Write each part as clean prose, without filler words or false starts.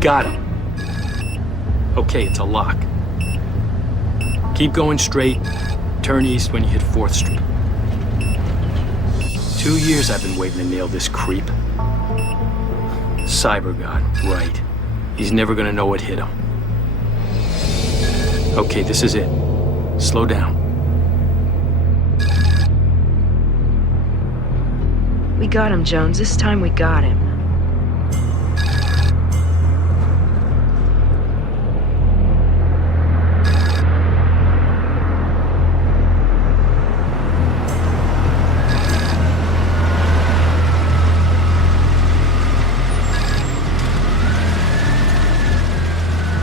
Got him. Okay, it's a lock. Keep going straight. Turn east when you hit 4th Street. 2 years I've been waiting to nail this creep. CyberGod, right. He's never gonna know what hit him. Okay, this is it. Slow down. We got him, Jones. This time we got him.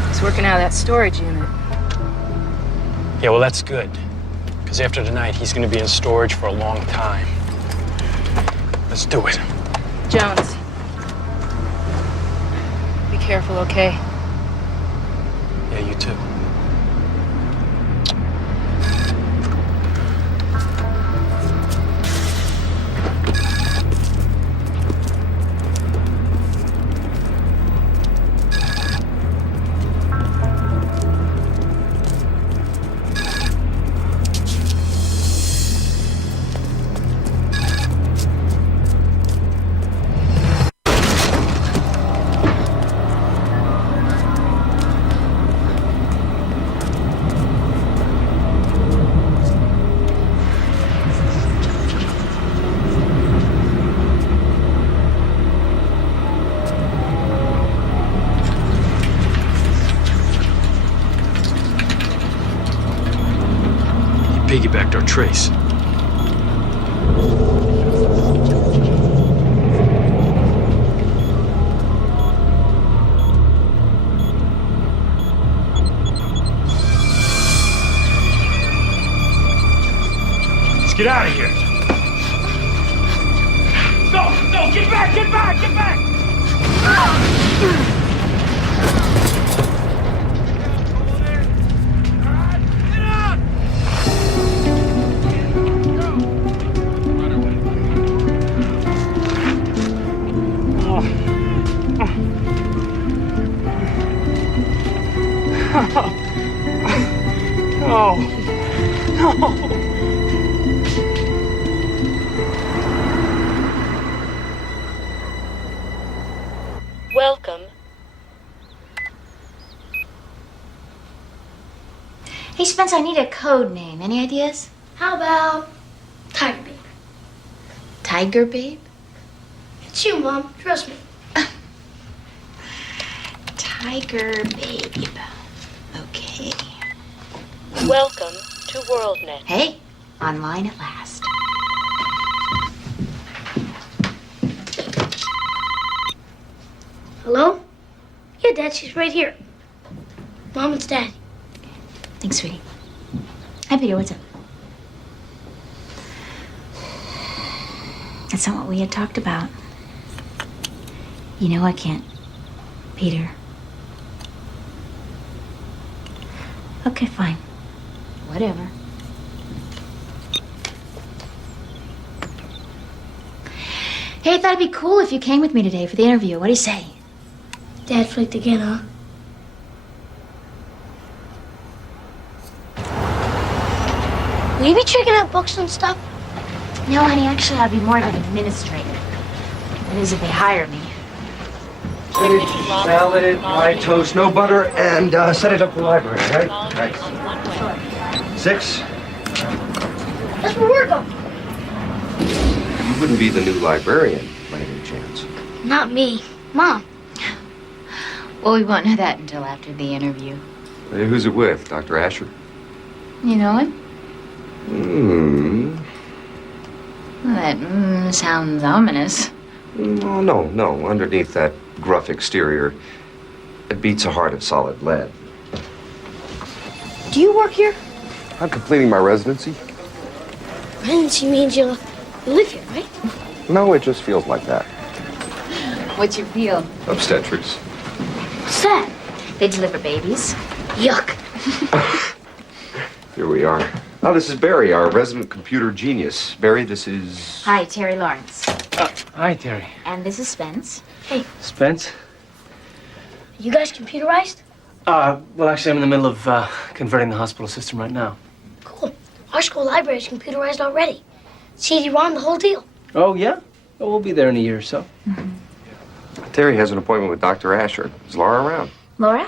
He's working out of that storage unit. Yeah, well, that's good. Because after tonight, he's gonna be in storage for a long time. Let's do it. Jones. Be careful, okay? Yeah, you too. Piggybacked our trace. Let's get out of here. No, get back, get back, get back! No. Welcome. Hey, Spence, I need a code name. Any ideas? How about Tiger Babe? Tiger Babe? It's you, Mom. Trust me. Tiger Babe. Okay. Welcome to WorldNet. Hey, online at last. Hello? Yeah, Dad, she's right here. Mom, it's Daddy. Thanks, sweetie. Hi, Peter, what's up? That's not what we had talked about. You know I can't, Peter. Okay, fine. Whatever. Hey, I thought it'd be cool if you came with me today for the interview. What do you say? Dad flicked again, huh? Will you be checking out books and stuff? No, honey, actually, I'll be more of an administrator. That is, if they hire me. Salad, white toast, no butter, and set it up for the library, right? Right. 6. That's where we're going. You wouldn't be the new librarian, by any chance. Not me. Mom. Well, we won't know that until after the interview. Hey, who's it with? Dr. Asher? You know him? Hmm. Well, that sounds ominous. Oh, no. Underneath that gruff exterior, it beats a heart of solid lead. Do you work here? I'm completing my residency. Residency means you live here, right? No, it just feels like that. What's your field? Obstetrics. What's that? They deliver babies. Yuck. Here we are. Now, this is Barry, our resident computer genius. Barry, this is... Hi, Terry Lawrence. Hi, Terry. And this is Spence. Hey. Spence? You guys computerized? Well, actually, I'm in the middle of converting the hospital system right now. Cool. Our school library is computerized already. CD-ROM, the whole deal. Oh, yeah? Well, we'll be there in a year or so. Terry has an appointment with Dr. Asher. Is Laura around? Laura?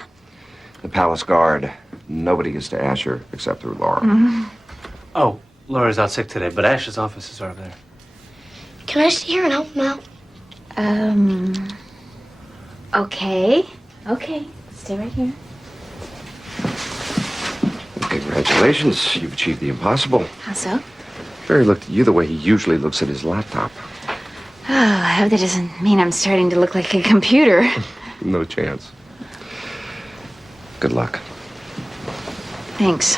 The Palace Guard. Nobody gets to Asher except through Laura. Oh, Laura's out sick today, but Ash's office is over there. Can I stay here and help him out? Okay. Okay. Stay right here. Congratulations. You've achieved the impossible. How so? Barry looked at you the way he usually looks at his laptop. Oh, I hope that doesn't mean I'm starting to look like a computer. No chance. Good luck. Thanks.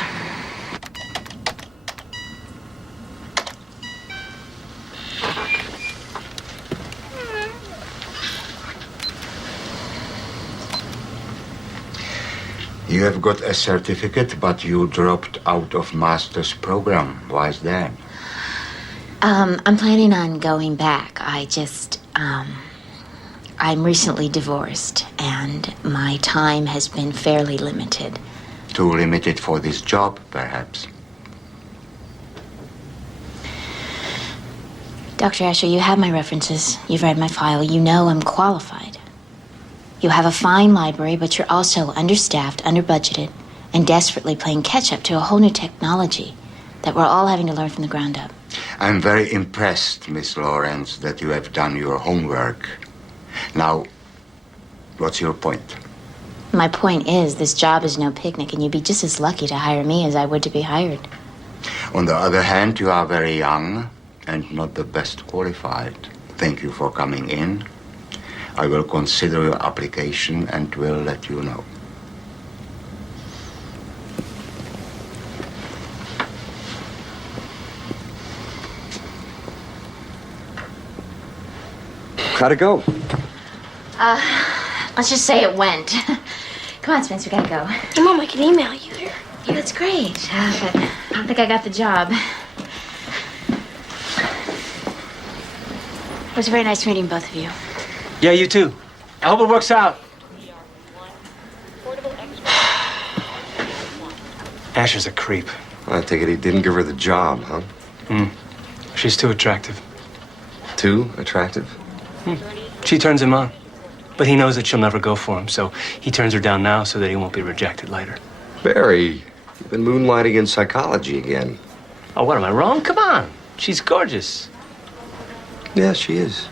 You have got a certificate, but you dropped out of master's program. Why is that? I'm planning on going back. I'm recently divorced, and my time has been fairly limited. Too limited for this job, perhaps. Dr. Asher, you have my references. You've read my file. You know I'm qualified. You have a fine library, but you're also understaffed, underbudgeted, and desperately playing catch-up to a whole new technology that we're all having to learn from the ground up. I'm very impressed, Miss Lawrence, that you have done your homework. Now, what's your point? My point is, this job is no picnic, and you'd be just as lucky to hire me as I would to be hired. On the other hand, you are very young and not the best qualified. Thank you for coming in. I will consider your application and will let you know. How'd it go? Let's just say it went. Come on, Spence, we gotta go. Hey, Mom, I can email you. Yeah, that's great. But I don't think I got the job. It was very nice meeting both of you. Yeah, you too. I hope it works out. Asher's a creep. I take it he didn't give her the job, huh? She's too attractive. Too attractive? She turns him on. But he knows that she'll never go for him, so he turns her down now so that he won't be rejected later. Barry, you've been moonlighting in psychology again. Oh, what, am I wrong? Come on. She's gorgeous. Yeah, she is.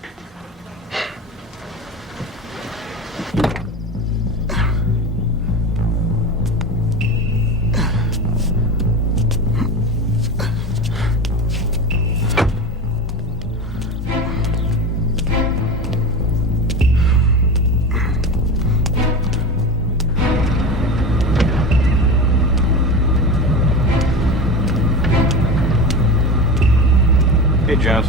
Hey, Jones.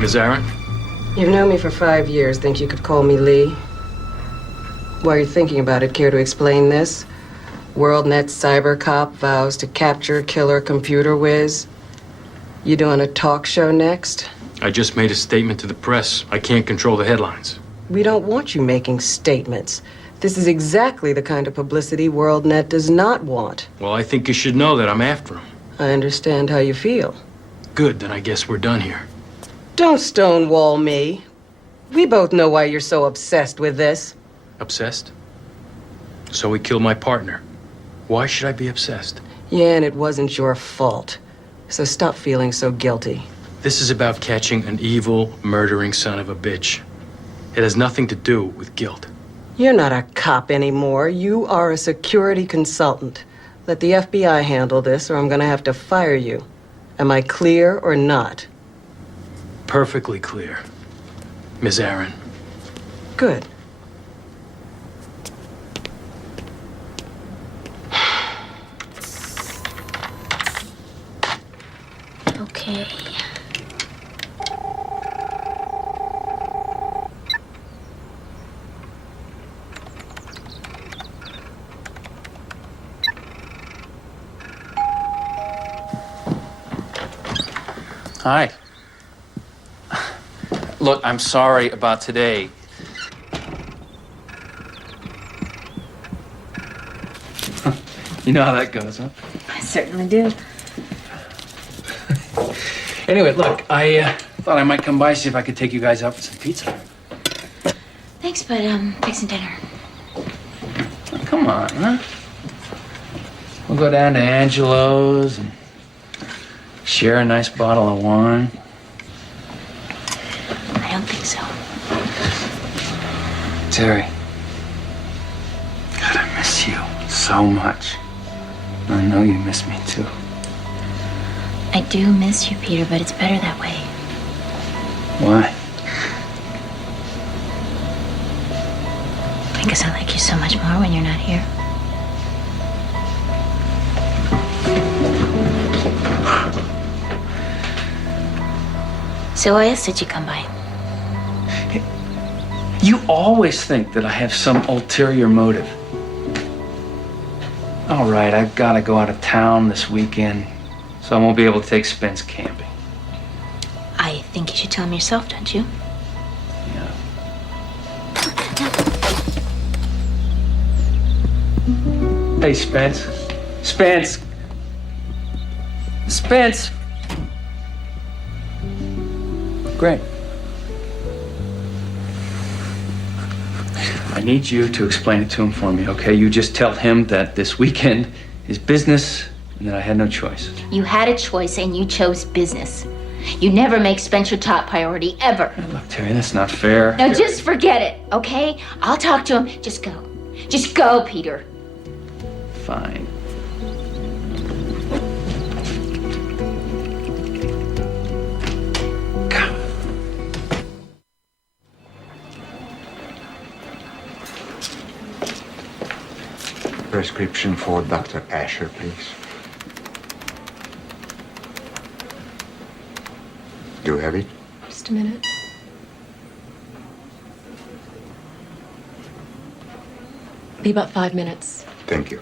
Ms. Aaron? You've known me for 5 years. Think you could call me Lee? While you're thinking about it, care to explain this? WorldNet cyber cop vows to capture killer computer whiz. You doing a talk show next? I just made a statement to the press. I can't control the headlines. We don't want you making statements. This is exactly the kind of publicity WorldNet does not want. Well, I think you should know that I'm after him. I understand how you feel. Good, then I guess we're done here. Don't stonewall me. We both know why you're so obsessed with this. Obsessed? So he killed my partner. Why should I be obsessed? Yeah, and it wasn't your fault. So stop feeling so guilty. This is about catching an evil, murdering son of a bitch. It has nothing to do with guilt. You're not a cop anymore. You are a security consultant. Let the FBI handle this, or I'm gonna have to fire you. Am I clear or not? Perfectly clear, Ms. Aaron. Good. Okay. Hi. Look, I'm sorry about today. You know how that goes, huh? I certainly do. Anyway, look, I thought I might come by, see if I could take you guys out for some pizza. Thanks, but fixing dinner. Oh, come on, huh? We'll go down to Angelo's and share a nice bottle of wine. I don't think so. Terry. God, I miss you so much. I know you miss me too. I do miss you, Peter, but it's better that way. Why? Because I like you so much more when you're not here. So why else did you come by? You always think that I have some ulterior motive. All right, I've got to go out of town this weekend, so I won't be able to take Spence camping. I think you should tell him yourself, don't you? Yeah. Hey, Spence. Spence. Spence. Great. I need you to explain it to him for me, okay? You just tell him that this weekend is business and that I had no choice. You had a choice and you chose business. You never make Spence your top priority, ever. Hey, look, Terry, that's not fair. Now just forget it, okay? I'll talk to him. Just go. Just go, Peter. Fine. Prescription for Dr. Asher, please. Do you have it? Just a minute. Be about 5 minutes. Thank you.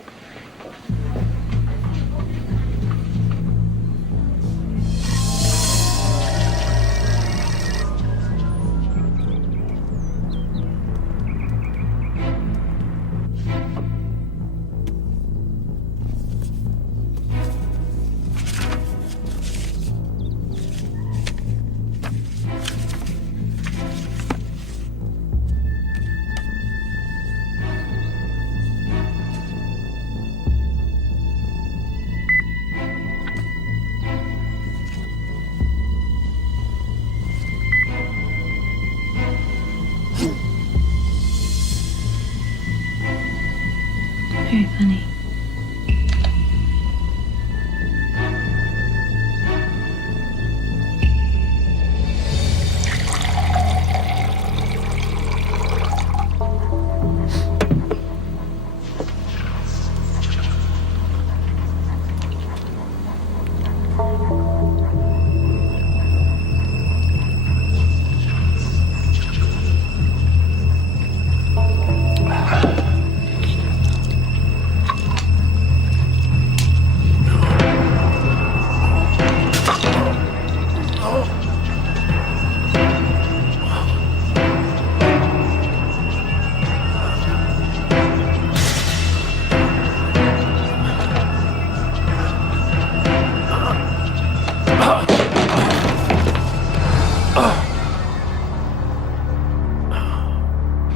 Very funny.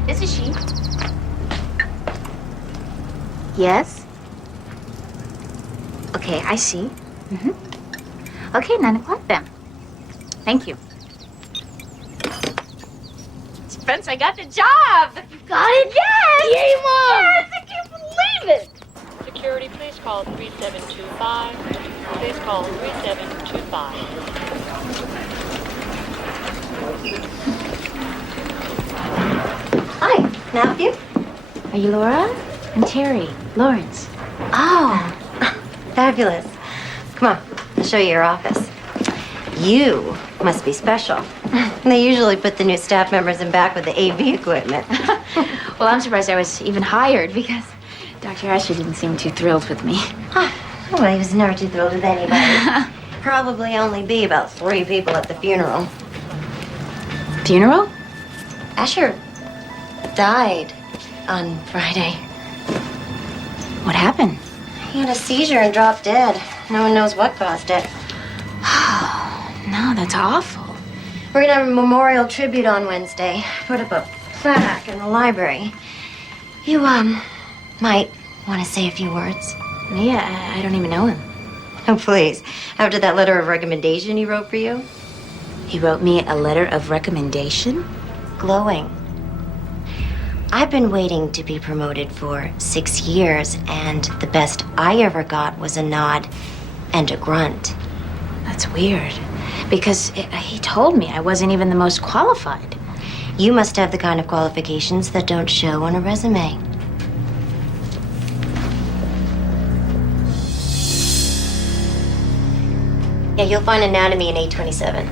This is she. Yes? Okay, I see. Okay, 9 o'clock then. Thank you. Spence, I got the job! You got it? Yes! Yay, Mom! Yes, I can't believe it! Security, please call 3725. Please call 3725. Hi, can I help you? Are you Laura? I'm Terry. Lawrence. Oh, fabulous. Come on, I'll show you your office. You must be special. They usually put the new staff members in back with the AV equipment. Well, I'm surprised I was even hired because Dr. Asher didn't seem too thrilled with me. Well, he was never too thrilled with anybody. probably only be about 3 people at the funeral. Funeral? Asher died on Friday. What happened? He had a seizure and dropped dead. No one knows what caused it. No, that's awful. We're gonna have a memorial tribute on Wednesday. Put up a plaque in the library. You, might want to say a few words. Me? I don't even know him. Oh, please. After that letter of recommendation he wrote for you? He wrote me a letter of recommendation? Glowing. I've been waiting to be promoted for 6 years, and the best I ever got was a nod and a grunt. That's weird. Because he told me I wasn't even the most qualified. You must have the kind of qualifications that don't show on a resume. Yeah, you'll find anatomy in 827.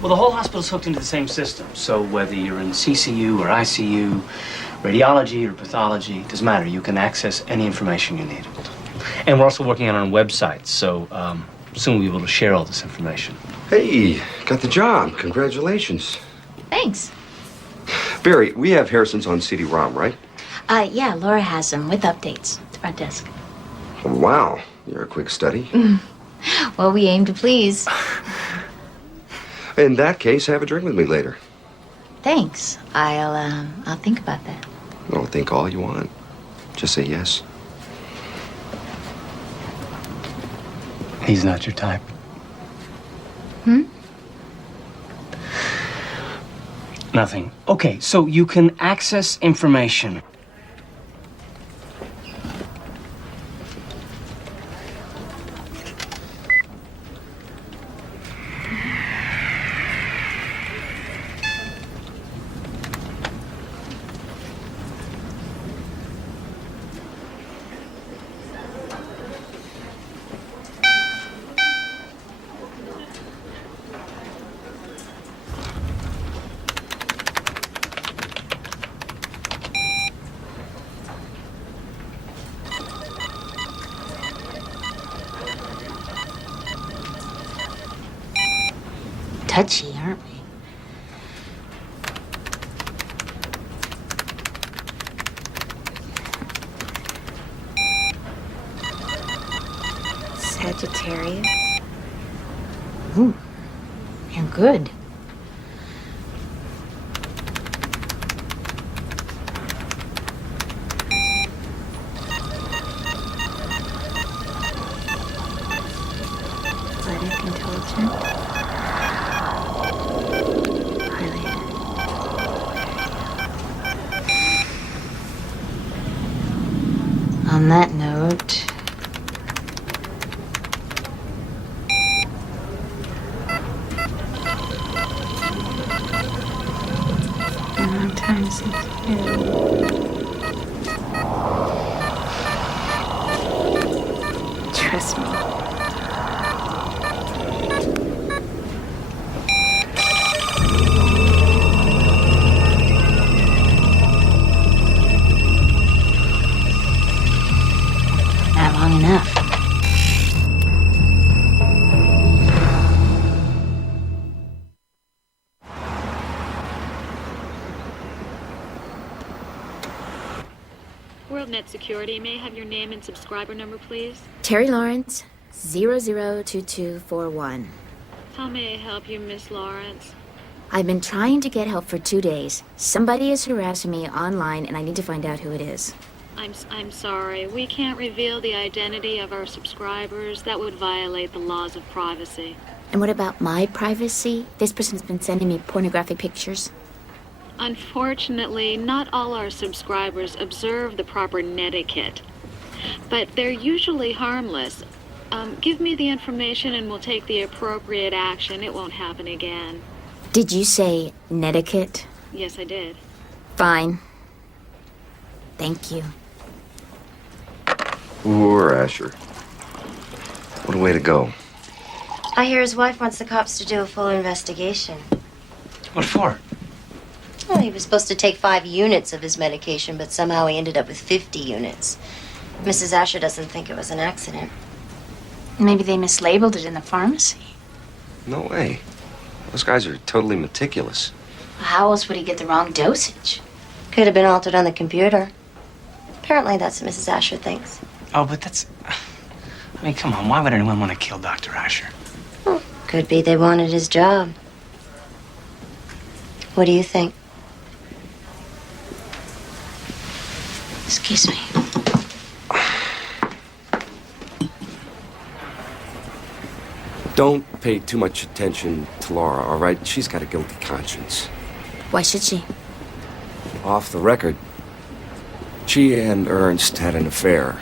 Well, the whole hospital's hooked into the same system. So whether you're in CCU or ICU, radiology or pathology, it doesn't matter. You can access any information you need. And we're also working on our website, so soon we'll be able to share all this information. Hey, got the job. Congratulations. Thanks. Barry, we have Harrison's on CD-ROM, right? Yeah, Laura has them with updates at the front desk. Oh, wow, you're a quick study. Well, we aim to please. In that case, have a drink with me later. Thanks. I'll think about that. Don't think all you want. Just say yes. He's not your type. Nothing. Okay, so you can access information. Touchy, aren't we? Sagittarius. Ooh, you're good. Athletic, intelligent. On that note, a long time since trust me. Not long enough. WorldNet Security, may I have your name and subscriber number, please? Terry Lawrence, 002241. How may I help you, Miss Lawrence? I've been trying to get help for 2 days. Somebody is harassing me online, and I need to find out who it is. I'm sorry. We can't reveal the identity of our subscribers. That would violate the laws of privacy. And what about my privacy? This person's been sending me pornographic pictures. Unfortunately, not all our subscribers observe the proper netiquette. But they're usually harmless. Give me the information and we'll take the appropriate action. It won't happen again. Did you say netiquette? Yes, I did. Fine. Thank you. Poor Asher. What a way to go. I hear his wife wants the cops to do a full investigation. What for? Well, he was supposed to take 5 units of his medication, but somehow he ended up with 50 units. Mrs. Asher doesn't think it was an accident. Maybe they mislabeled it in the pharmacy. No way. Those guys are totally meticulous. How else would he get the wrong dosage? Could have been altered on the computer. Apparently, that's what Mrs. Asher thinks. Oh, but that's... I mean, come on. Why would anyone want to kill Dr. Asher? Could be they wanted his job. What do you think? Excuse me. Don't pay too much attention to Laura, all right? She's got a guilty conscience. Why should she? Off the record, she and Ernst had an affair.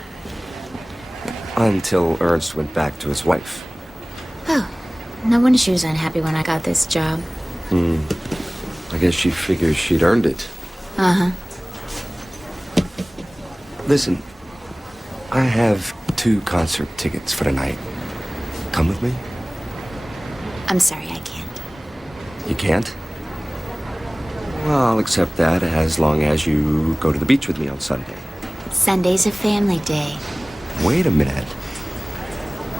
Until Ernst went back to his wife. Oh, no wonder she was unhappy when I got this job. I guess she figures she'd earned it. Uh-huh. Listen, I have 2 concert tickets for tonight. Come with me? I'm sorry, I can't. You can't? Well, I'll accept that as long as you go to the beach with me on Sunday. Sunday's a family day. Wait a minute.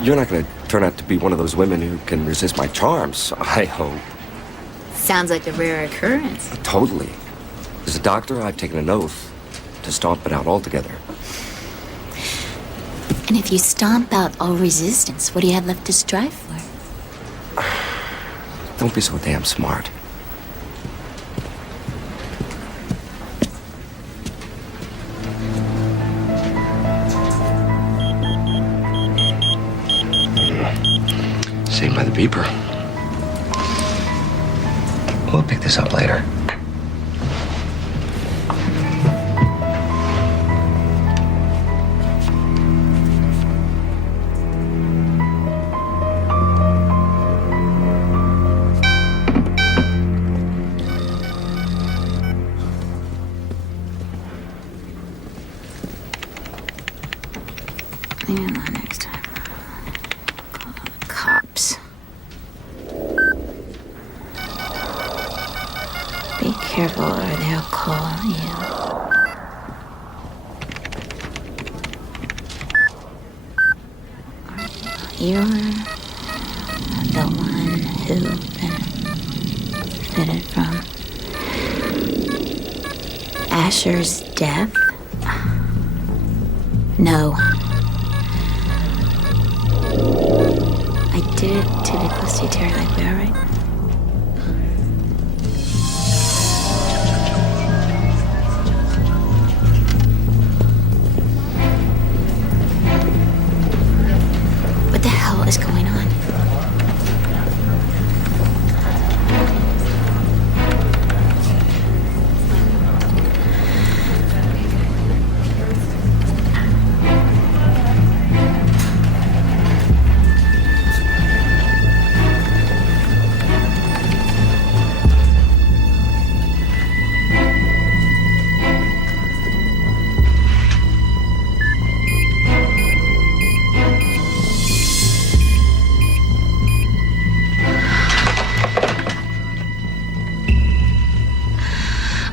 You're not going to turn out to be one of those women who can resist my charms, I hope. Sounds like a rare occurrence. Totally. As a doctor, I've taken an oath to stomp it out altogether. And if you stomp out all resistance, what do you have left to strive for? Don't be so damn smart. Saved by the beeper. We'll pick this up later. Next time, call the cops. Be careful or they'll call you. You're the one who benefited from Asher's death? No. I did it to Nicholas Terry like we are, right? What the hell is going on?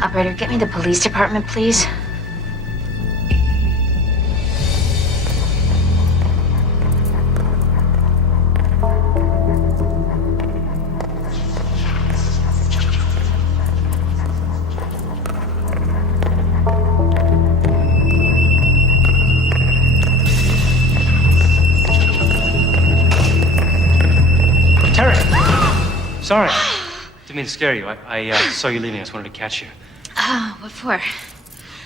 Operator, get me the police department, please. Terry! Sorry. Didn't mean to scare you. I saw you leaving. I just wanted to catch you. Oh, what for?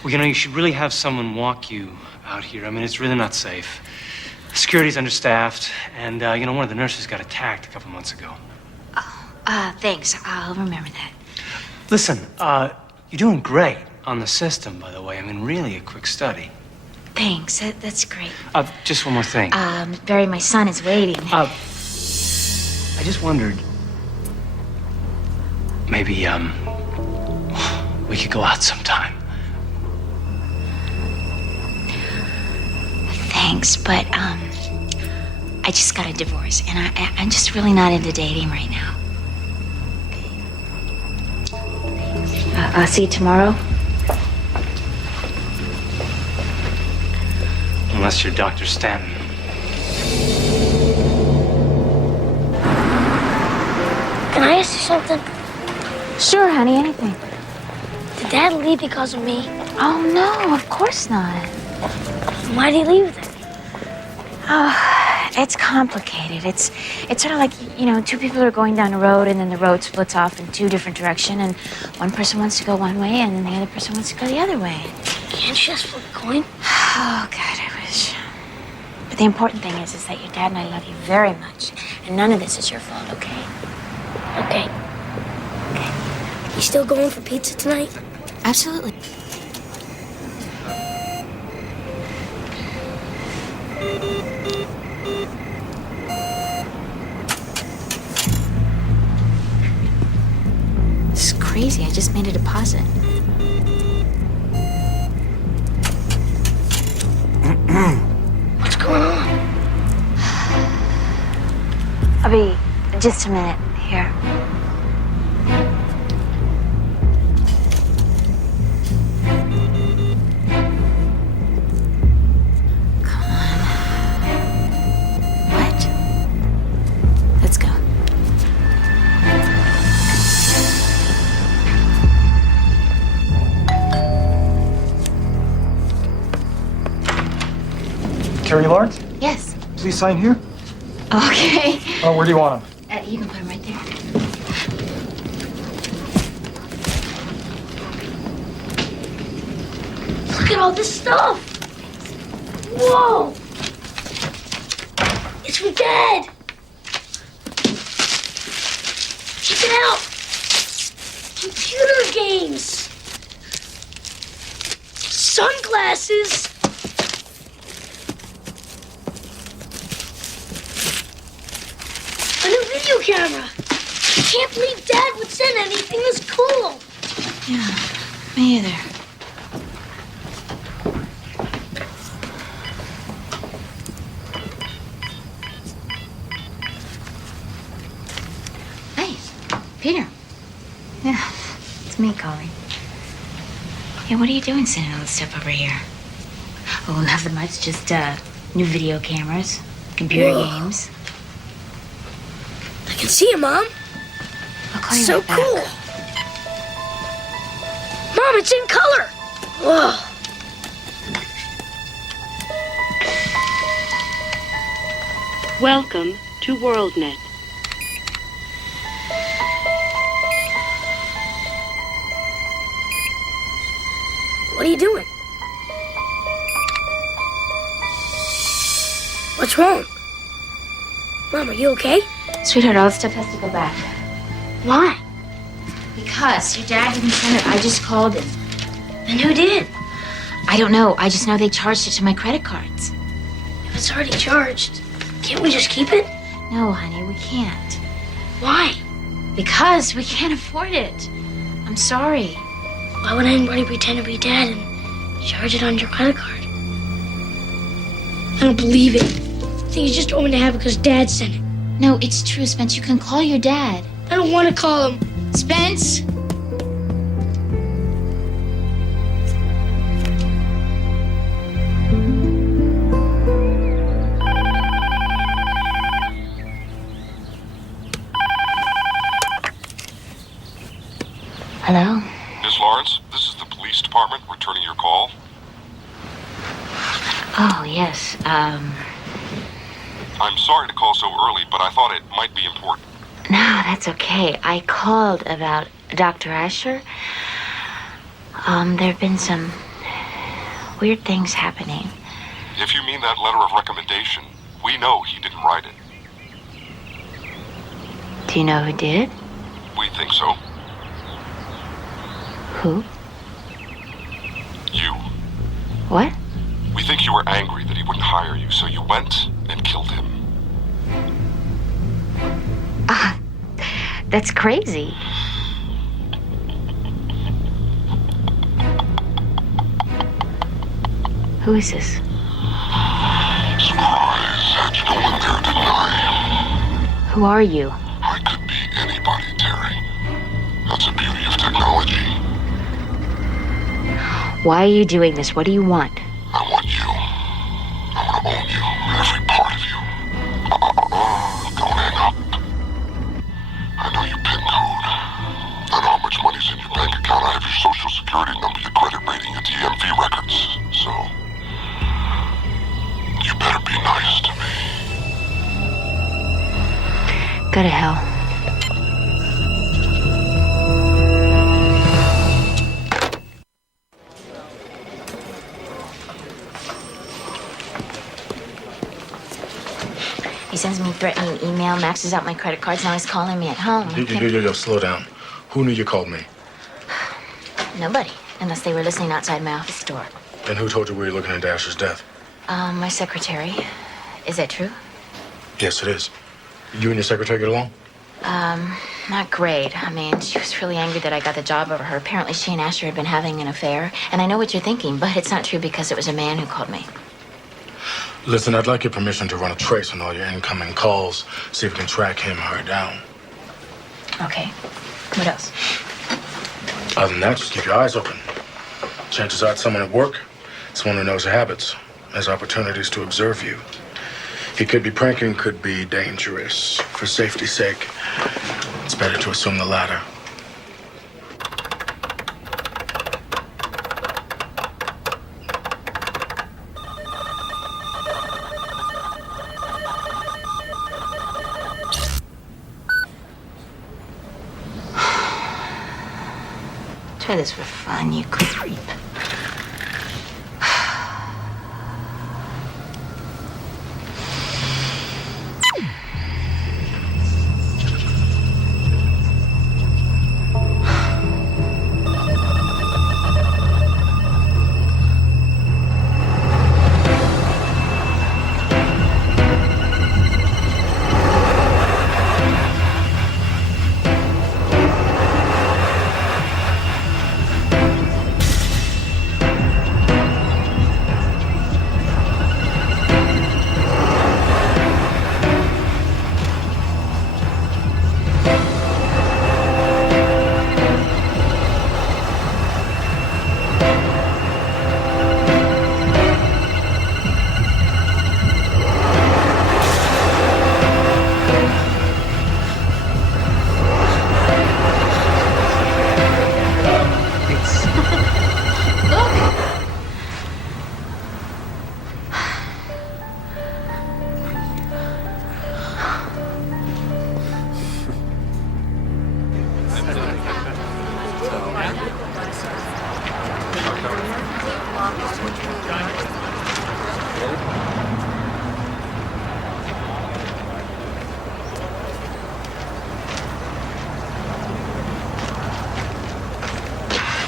Well, you know, you should really have someone walk you out here. I mean, it's really not safe. Security's understaffed, and, you know, one of the nurses got attacked a couple months ago. Thanks. I'll remember that. Listen, you're doing great on the system, by the way. I mean, really a quick study. Thanks. That's great. Just one more thing. Barry, my son is waiting. I just wondered, maybe, we could go out sometime. Thanks, but, I just got a divorce, and I'm just really not into dating right now. I'll see you tomorrow. Unless you're Dr. Stanton. something? Sure, honey, anything. Did Dad leave because of me? Oh, no, of course not. Why'd he leave then? Oh, it's complicated. It's sort of like, you know, two people are going down a road and then the road splits off in two different directions and one person wants to go one way and then the other person wants to go the other way. Can't you just flip a coin? Oh, God, I wish. But the important thing is that your dad and I love you very much. And none of this is your fault, okay? Okay. You still going for pizza tonight? Absolutely. This is crazy. I just made a deposit. What's going on? I'll be just a minute here. Come on. What? Let's go. Carrie Lawrence, Yes. please sign here. Okay. Oh, where do you want him? You can put him right there. Look at all this stuff. Whoa. It's from Dad. Check it out. Computer games. Sunglasses. A new video camera. I can't believe Dad would send anything this cool. Yeah, me either. Hey, Peter. Yeah, it's me calling. Yeah, what are you doing sending all this stuff over here? Oh, nothing much. Just new video cameras, computer games. I can see it, Mom. I'll call you So right back. cool. Mom, it's in color. Whoa. Welcome to WorldNet. What are you doing? What's wrong? Mom, are you okay? Sweetheart, all this stuff has to go back. Why? Because your dad didn't send it. I just called him. Then who did? I don't know. I just know they charged it to my credit cards. If it's already charged, can't we just keep it? No, honey, we can't. Why? Because we can't afford it. I'm sorry. Why would anybody pretend to be Dad and charge it on your credit card? I don't believe it. I think you just told me to have it because Dad sent it. No, it's true, Spence. You can call your dad. I don't want to call him. Spence? Hello? Ms. Lawrence, this is the police department returning your call. Oh, yes. I'm sorry to call so early, but I thought it might be important. No, that's okay. I called about Dr. Asher. There have been some weird things happening. If you mean that letter of recommendation, we know he didn't write it. Do you know who did? We think so. Who? You. What? We think you were angry that he wouldn't hire you, so you went and killed him. Ah, that's crazy. Who is this? Surprise. Had you no one there to deny. Who are you? I could be anybody, Terry. That's the beauty of technology. Why are you doing this? What do you want? I want you. I want to own you, every part of you. Don't hang up. I know your PIN code. Go to hell. He sends me a threatening email, maxes out my credit cards, now he's calling me at home. Yo, slow down. Who knew you called me? Nobody, unless they were listening outside my office door. And who told you we were looking into Asher's death? My secretary. Is that true? Yes, it is. You and your secretary get along? Not great. I mean, she was really angry that I got the job over her. Apparently, she and Asher had been having an affair. And I know what you're thinking, but it's not true because it was a man who called me. Listen, I'd like your permission to run a trace on all your incoming calls, see if we can track him or her down. Okay. What else? Other than that, just keep your eyes open. Chances are it's someone at work, someone who knows your habits, has opportunities to observe you. He could be pranking, could be dangerous. For safety's sake, it's better to assume the latter. Try this for fun, you creep.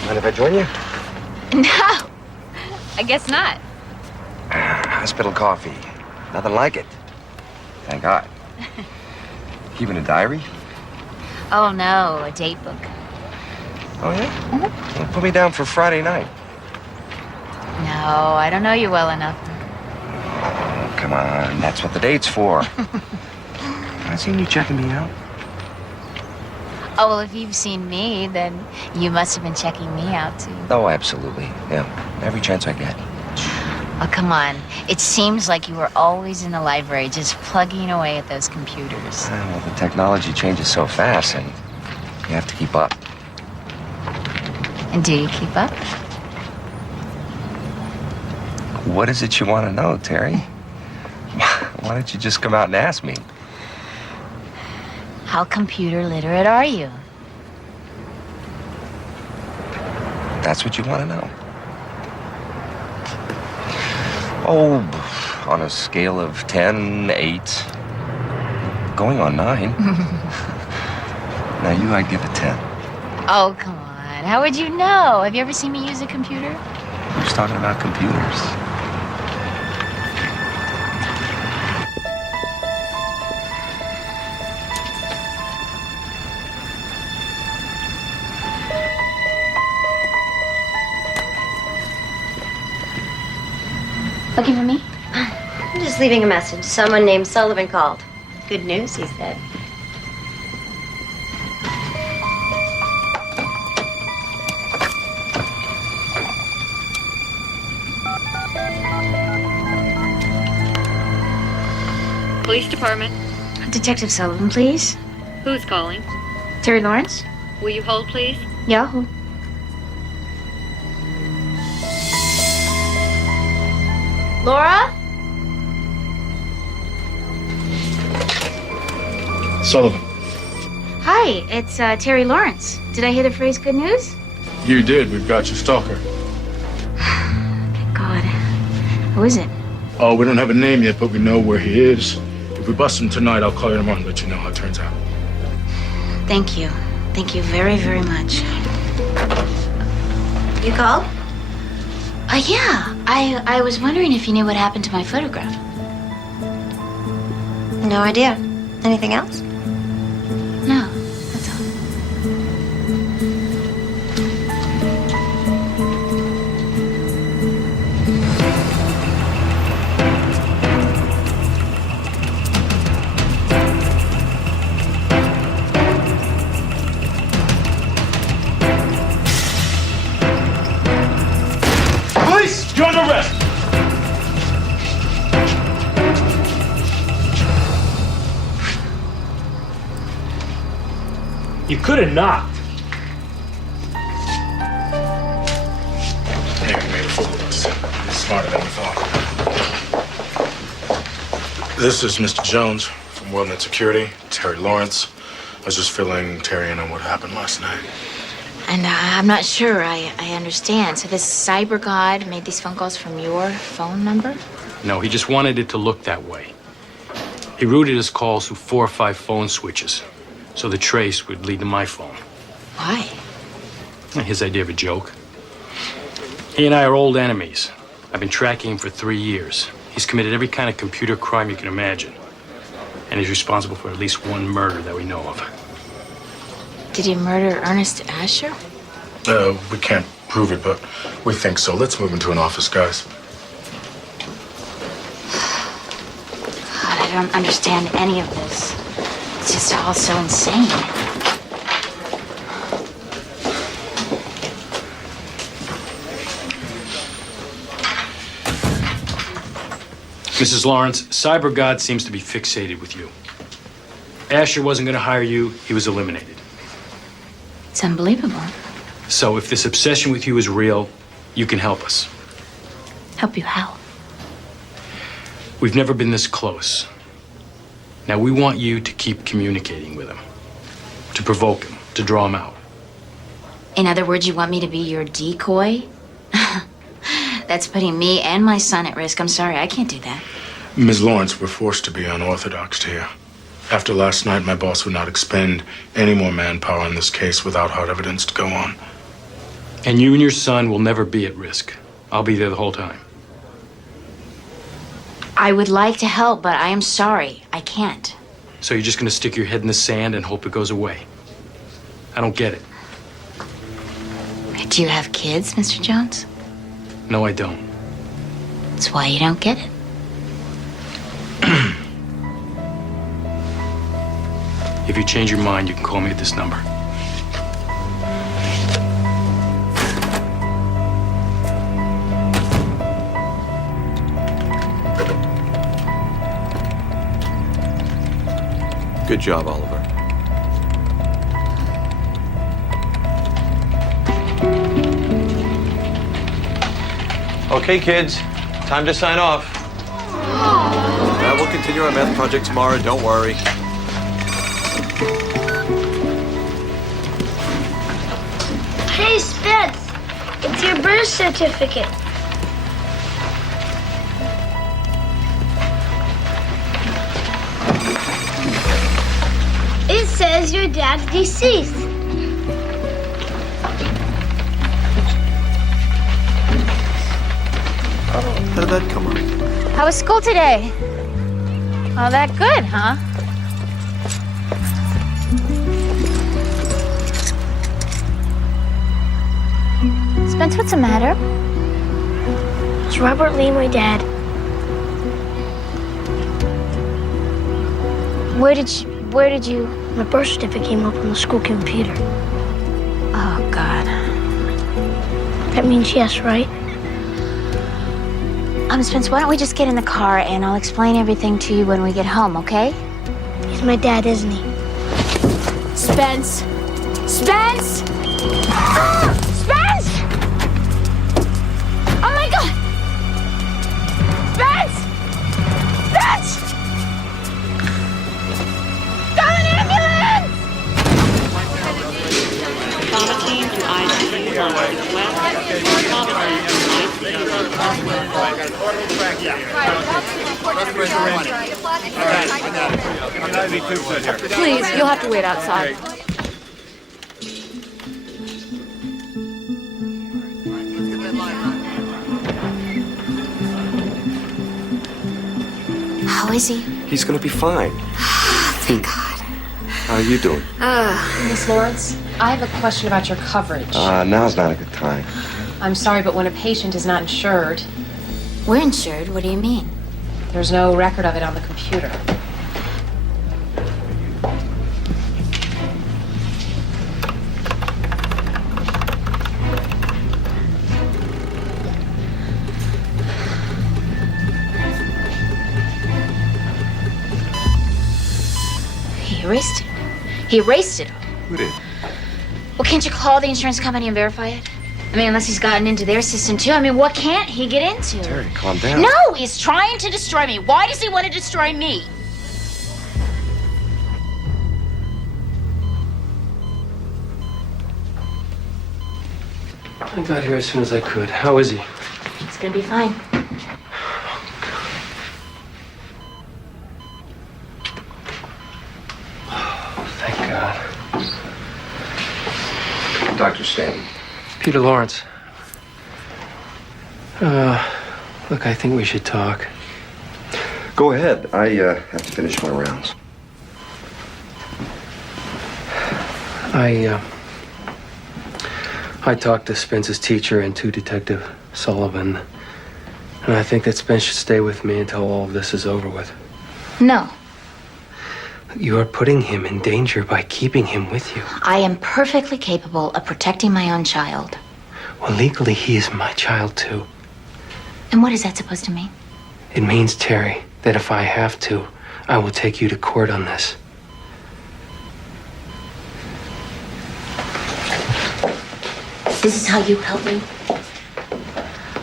Mind if I join you? No, I guess not. Hospital coffee. Nothing like it. Thank God. Keeping a diary? Oh, no, a date book. Oh, yeah? Well, put me down for Friday night. No, I don't know you well enough. Oh, come on. That's what the date's for. I seen you checking me out. Oh, well, if you've seen me, then you must have been checking me out, too. Oh, absolutely. Yeah. Every chance I get. Oh, come on. It seems like you were always in the library, just plugging away at those computers. Well, the technology changes so fast, and you have to keep up. And do you keep up? What is it you want to know, Terry? Why don't you just come out and ask me? How computer literate are you? That's what you want to know. Oh, on a scale of 10, 8, going on 9. Now you, I'd give it 10. Oh, come on. How would you know? Have you ever seen me use a computer? Who's talking about computers? Looking for me? I'm just leaving a message. Someone named Sullivan called. Good news, he said. Police department. Detective Sullivan, please. Who's calling? Terry Lawrence? Will you hold, please? Yahoo. Laura? Sullivan. Hi, it's Terry Lawrence. Did I hear the phrase good news? You did. We've got your stalker. Thank God. Who is it? Oh, we don't have a name yet, but we know where he is. If we bust him tonight, I'll call you tomorrow and let you know how it turns out. Thank you. Thank you very, very much. You called? Yeah. I was wondering if you knew what happened to my photograph. No idea. Anything else? No, that's all. Police! You're under arrest! You could have knocked. Yeah, we made a fool of us. He's smarter than we thought. This is Mr. Jones from WorldNet Security, Terry Lawrence. I was just filling Terry in on what happened last night. And I'm not sure I understand. So this cyber god made these phone calls from your phone number? No, he just wanted it to look that way. He routed his calls through 4 or 5 phone switches, so the trace would lead to my phone. Why? His idea of a joke. He and I are old enemies. I've been tracking him for 3 years. He's committed every kind of computer crime you can imagine. And he's responsible for at least 1 murder that we know of. Did he murder Ernest Asher? We can't prove it, but we think so. Let's move into an office, guys. God, I don't understand any of this. It's just all so insane. Mrs. Lawrence, Cyber God seems to be fixated with you. Asher wasn't going to hire you. He was eliminated. It's unbelievable. So if this obsession with you is real, you can help us. Help you how? We've never been this close. Now, we want you to keep communicating with him, to provoke him, to draw him out. In other words, you want me to be your decoy? That's putting me and my son at risk. I'm sorry, I can't do that. Ms. Lawrence, we're forced to be unorthodox here. After last night, my boss would not expend any more manpower in this case without hard evidence to go on. And you and your son will never be at risk. I'll be there the whole time. I would like to help, but I am sorry. I can't. So you're just going to stick your head in the sand and hope it goes away? I don't get it. Do you have kids, Mr. Jones? No, I don't. That's why you don't get it. If you change your mind, you can call me at this number. Good job, Oliver. Okay, kids, time to sign off. We'll continue our math project tomorrow, don't worry. Hey, Spence, it's your birth certificate. It says your dad's deceased. How did that come up? How was school today? Oh, that good, huh? Spence, what's the matter? It's Robert Lee, my dad. Where did you? My birth certificate came up on the school computer. Oh, God. That means yes, right? Spence, why don't we just get in the car and I'll explain everything to you when we get home, okay? He's my dad, isn't he? Spence! Spence! Ah! Spence! Oh my God! Spence! Spence! Dominic! Please, you'll have to wait outside. How is he? He's gonna be fine. Thank God. How are you doing? Miss Lawrence, I have a question about your coverage. Now's not a good time. I'm sorry, but when a patient is not insured, We're insured. What do you mean? there's no record of it on the computer. He erased it. He erased it. Who did? Well, can't you call the insurance company and verify it? I mean, unless he's gotten into their system too. I mean, what can't he get into? Terry, calm down. No, he's trying to destroy me. Why does he want to destroy me? I got here as soon as I could. How is he? It's gonna be fine. Thank God. Dr. Stanton. Peter Lawrence. Look, I think we should talk. Go ahead. I have to finish my rounds. I talked to Spence's teacher and to Detective Sullivan, and I think that Spence should stay with me until all of this is over with. No, You are putting him in danger by keeping him with you. I am perfectly capable of protecting my own child. Well, legally, he is my child, too. And what is that supposed to mean? It means, Terry, that if I have to, I will take you to court on this. This is how you help me?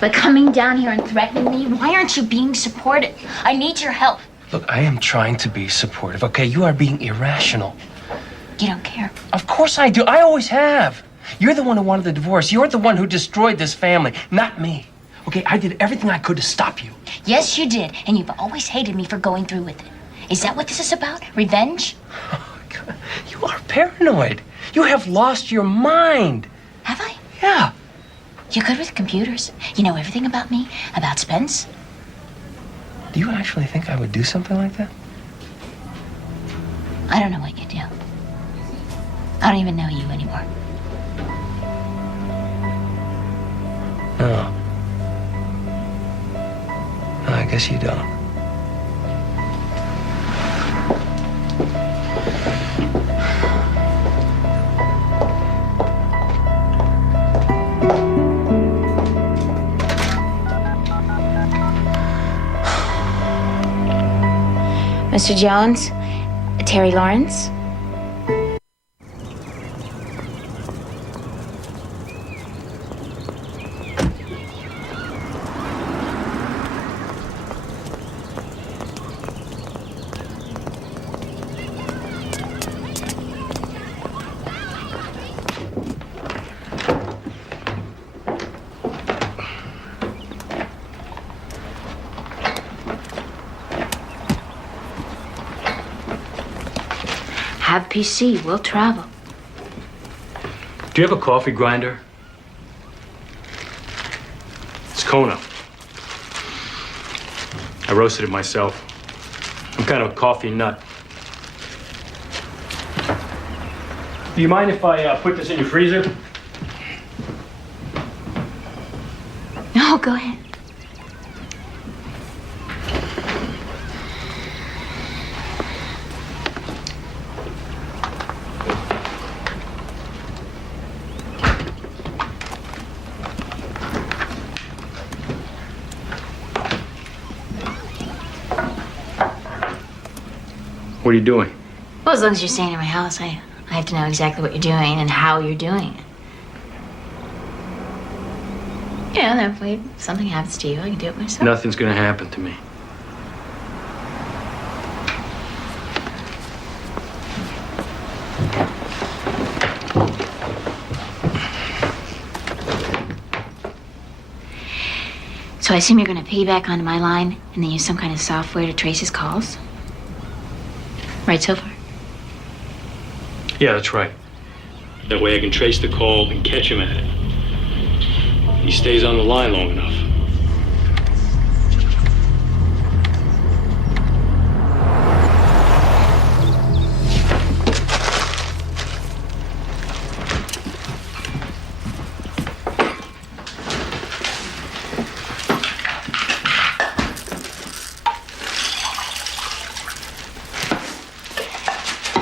By coming down here and threatening me? Why aren't you being supportive? I need your help. Look, I am trying to be supportive, okay? You are being irrational. You don't care. Of course I do. I always have. You're the one who wanted the divorce. You're the one who destroyed this family, not me. Okay, I did everything I could to stop you. Yes, you did. And you've always hated me for going through with it. Is that what this is about? Revenge? Oh, God. You are paranoid. You have lost your mind. Have I? Yeah. You're good with computers. You know everything about me, about Spence. Do you actually think I would do something like that? I don't know what you do. I don't even know you anymore. No. No, I guess you don't. Mr. Jones, Terry Lawrence. Have PC. We'll travel. Do you have a coffee grinder? It's Kona. I roasted it myself. I'm kind of a coffee nut. Do you mind if I put this in your freezer? No, go ahead. What are you doing? Well, as long as you're staying in my house, I have to know exactly what you're doing and how you're doing it. You know, that way if something happens to you, I can do it myself. Nothing's gonna happen to me. So I assume you're going to piggyback onto my line and then use some kind of software to trace his calls? Right so far? Yeah, that's right. That way I can trace the call and catch him at it. He stays on the line long enough.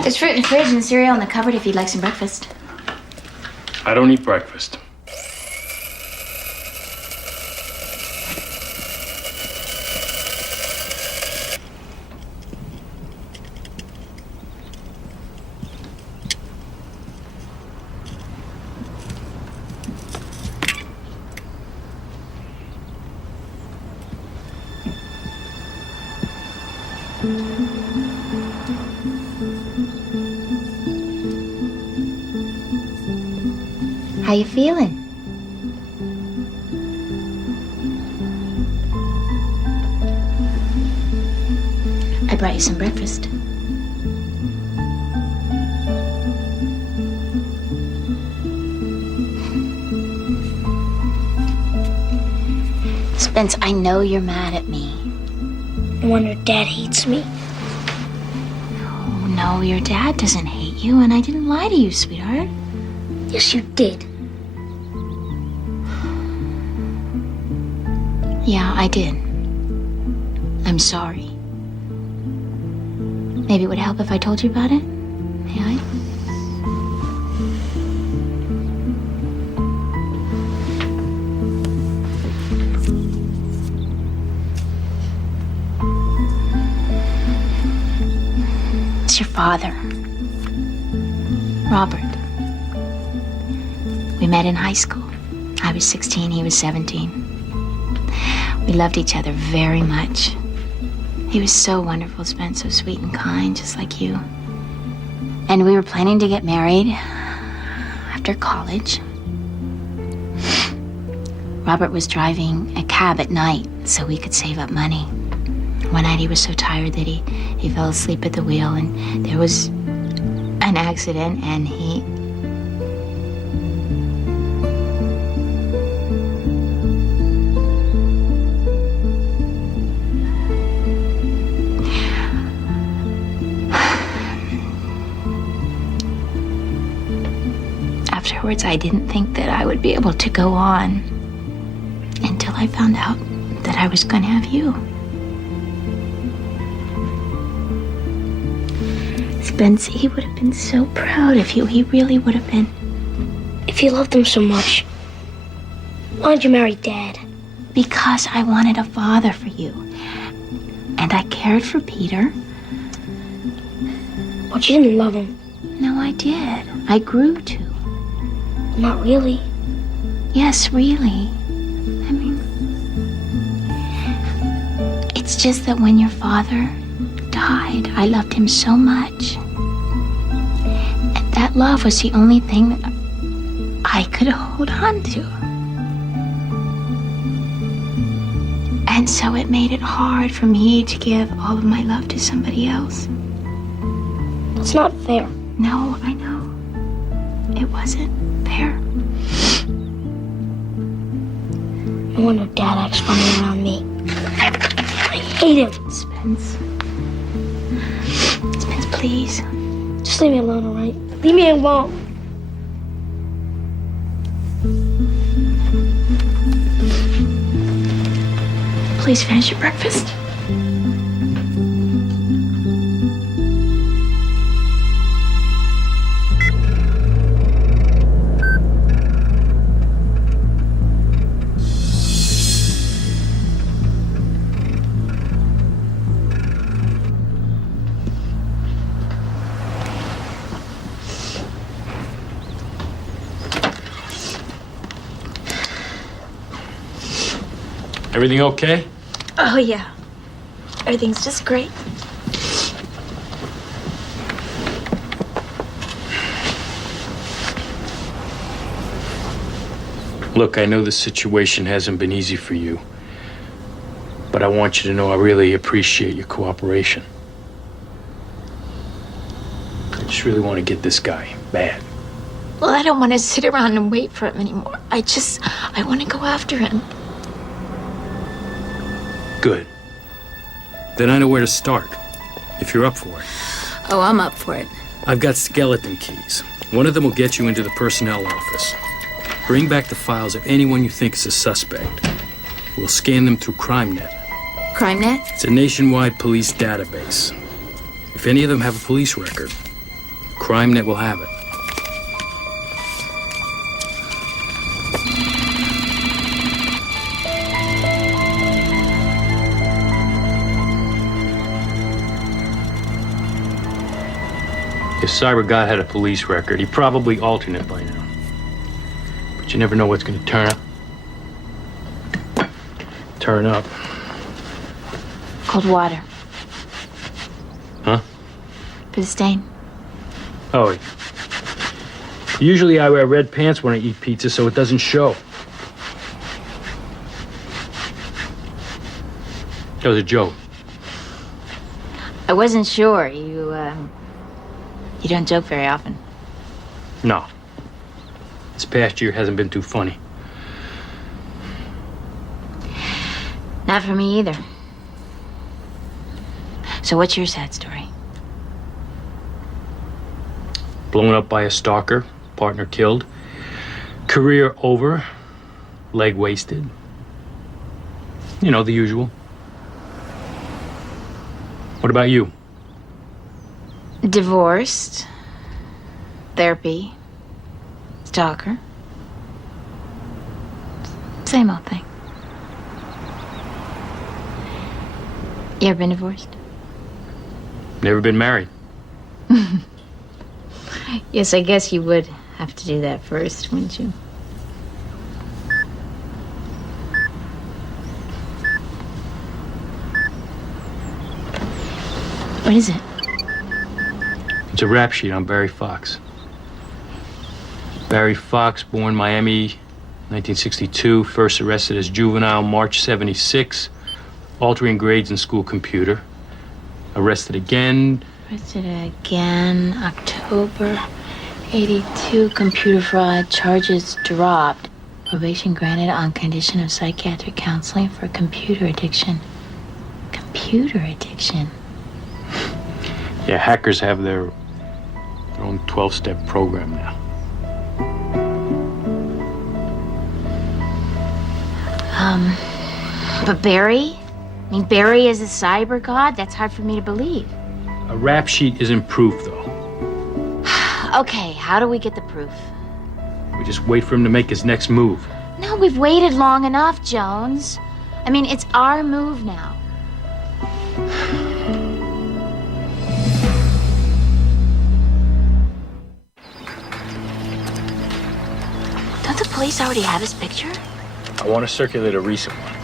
There's fruit in the fridge and cereal in the cupboard if you'd like some breakfast. I don't eat breakfast. How you feeling? I brought you some breakfast. Spence, I know you're mad at me. No wonder Dad hates me. Oh, no, your dad doesn't hate you, and I didn't lie to you, sweetheart. Yes, you did. Yeah, I did. I'm sorry. Maybe it would help if I told you about it? May I? It's your father, Robert. We met in high school. I was 16, he was 17. We loved each other very much. He was so wonderful, Spence, so sweet and kind, just like you. And we were planning to get married after college. Robert was driving a cab at night so we could save up money. One night he was so tired that he fell asleep at the wheel, and there was an accident, and he... Afterwards, I didn't think that I would be able to go on until I found out that I was going to have you. Spence, he would have been so proud of you. He really would have been. If you loved him so much, why'd you marry Dad? Because I wanted a father for you. And I cared for Peter. But you didn't love him. No, I did. I grew to. Not really. Yes, really. I mean, it's just that when your father died, I loved him so much. And that love was the only thing that I could hold on to. And so it made it hard for me to give all of my love to somebody else. That's not fair. No, I know. It wasn't fair. No wonder Dad acts funny around me. I hate him. Spence. Spence, please. Just leave me alone, all right? Leave me alone. Please finish your breakfast. Everything okay? Oh, yeah. Everything's just great. Look, I know the situation hasn't been easy for you. But I want you to know I really appreciate your cooperation. I just really want to get this guy, bad. Well, I don't want to sit around and wait for him anymore. I want to go after him. Good. Then I know where to start, if you're up for it. Oh, I'm up for it. I've got skeleton keys. One of them will get you into the personnel office. Bring back the files of anyone you think is a suspect. We'll scan them through CrimeNet. CrimeNet? It's a nationwide police database. If any of them have a police record, CrimeNet will have it. If Cyber God had a police record, he'd probably alternate by now. But you never know what's going to turn up. Cold water. Huh? For the stain. Oh. Usually I wear red pants when I eat pizza so it doesn't show. That was a joke. I wasn't sure. You don't joke very often. No. This past year hasn't been too funny. Not for me either. So what's your sad story? Blown up by a stalker, partner killed, career over, leg wasted. You know, the usual. What about you? Divorced. Therapy. Stalker. Same old thing. You ever been divorced? Never been married. Yes, I guess you would have to do that first, wouldn't you? What is it? It's a rap sheet on Barry Fox. Barry Fox, born Miami, 1962, first arrested as juvenile, March 76, altering grades in school computer. Arrested again. October 82, computer fraud, charges dropped. Probation granted on condition of psychiatric counseling for computer addiction. Computer addiction? Yeah, hackers have their own 12-step program now. But Barry? I mean, Barry is a cyber god? That's hard for me to believe. A rap sheet isn't proof, though. Okay, how do we get the proof? We just wait for him to make his next move. No, we've waited long enough, Jones. I mean, it's our move now. Don't the police already have his picture? I want to circulate a recent one.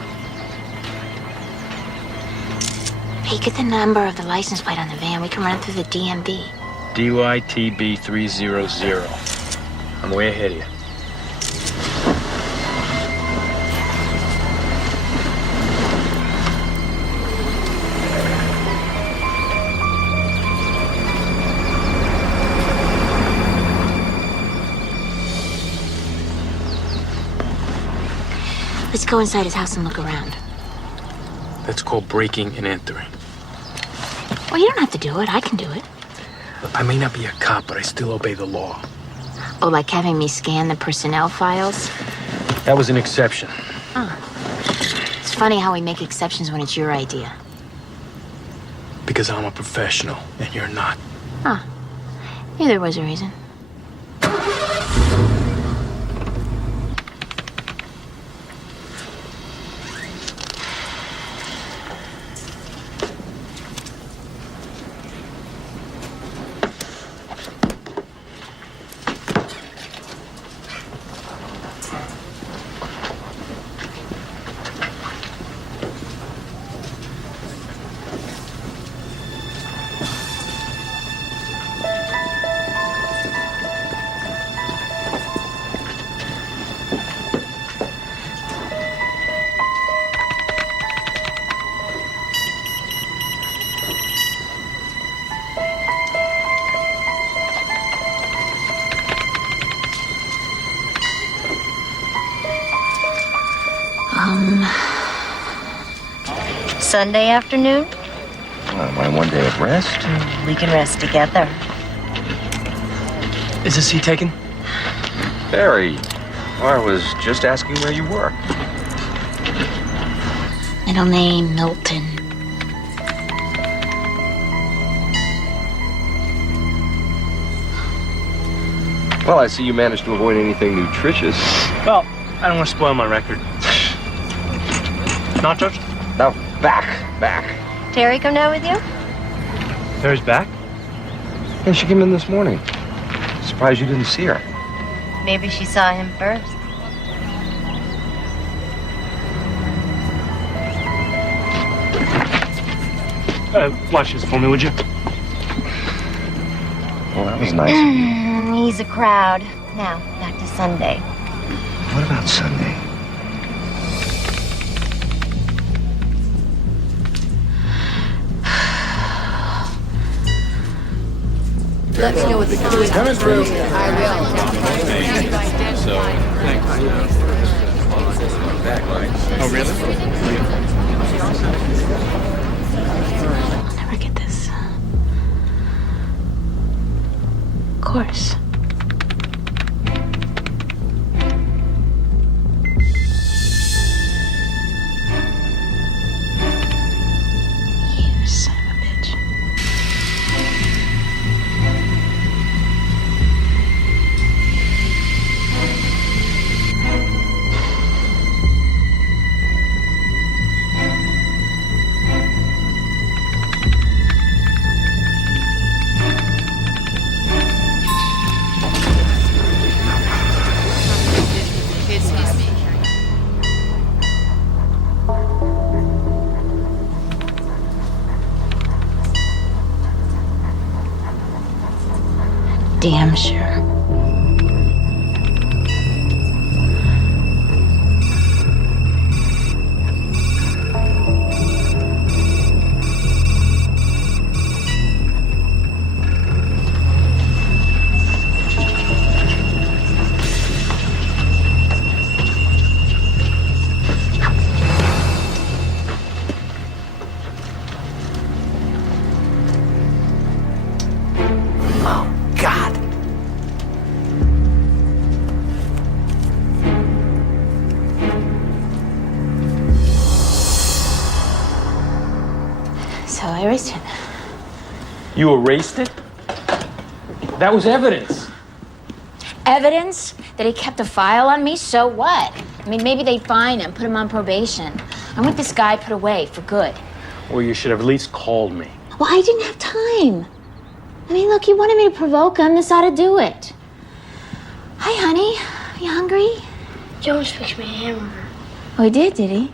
Hey, get the number of the license plate on the van. We can run it through the DMV. DYTB 300. I'm way ahead of you. Let's go inside his house and look around. That's called breaking and entering. Well, you don't have to do it. I can do it. I may not be a cop, but I still obey the law. Oh, like having me scan the personnel files? That was an exception. Huh. It's funny how we make exceptions when it's your idea. Because I'm a professional and you're not. Huh. Maybe there was a reason. Sunday afternoon? My one day of rest? We can rest together. Is this seat taken? Barry, I was just asking where you were. Middle name Milton. Well, I see you managed to avoid anything nutritious. Well, I don't want to spoil my record. Nachos? Now, back. Terry come down with you? Terry's back? Yeah, she came in this morning. Surprised you didn't see her. Maybe she saw him first. Watch this for me, would you? Well, that was nice of you. He's a crowd. Now, back to Sunday. What about Sunday? Let me know what the crew is. Coming through. I will. So, thanks. Oh, really? I'll never get this. Of course. You son of a bitch. Excuse me. Damn sure. So I erased him. You erased it? That was evidence. Evidence that he kept a file on me? So what? I mean, maybe they'd fine him, put him on probation. I want this guy put away for good. Or you should have at least called me. Well, I didn't have time. I mean, look, you wanted me to provoke him. This ought to do it. Hi, honey. Are you hungry? Jones fixed me a hamburger. Oh, he did he?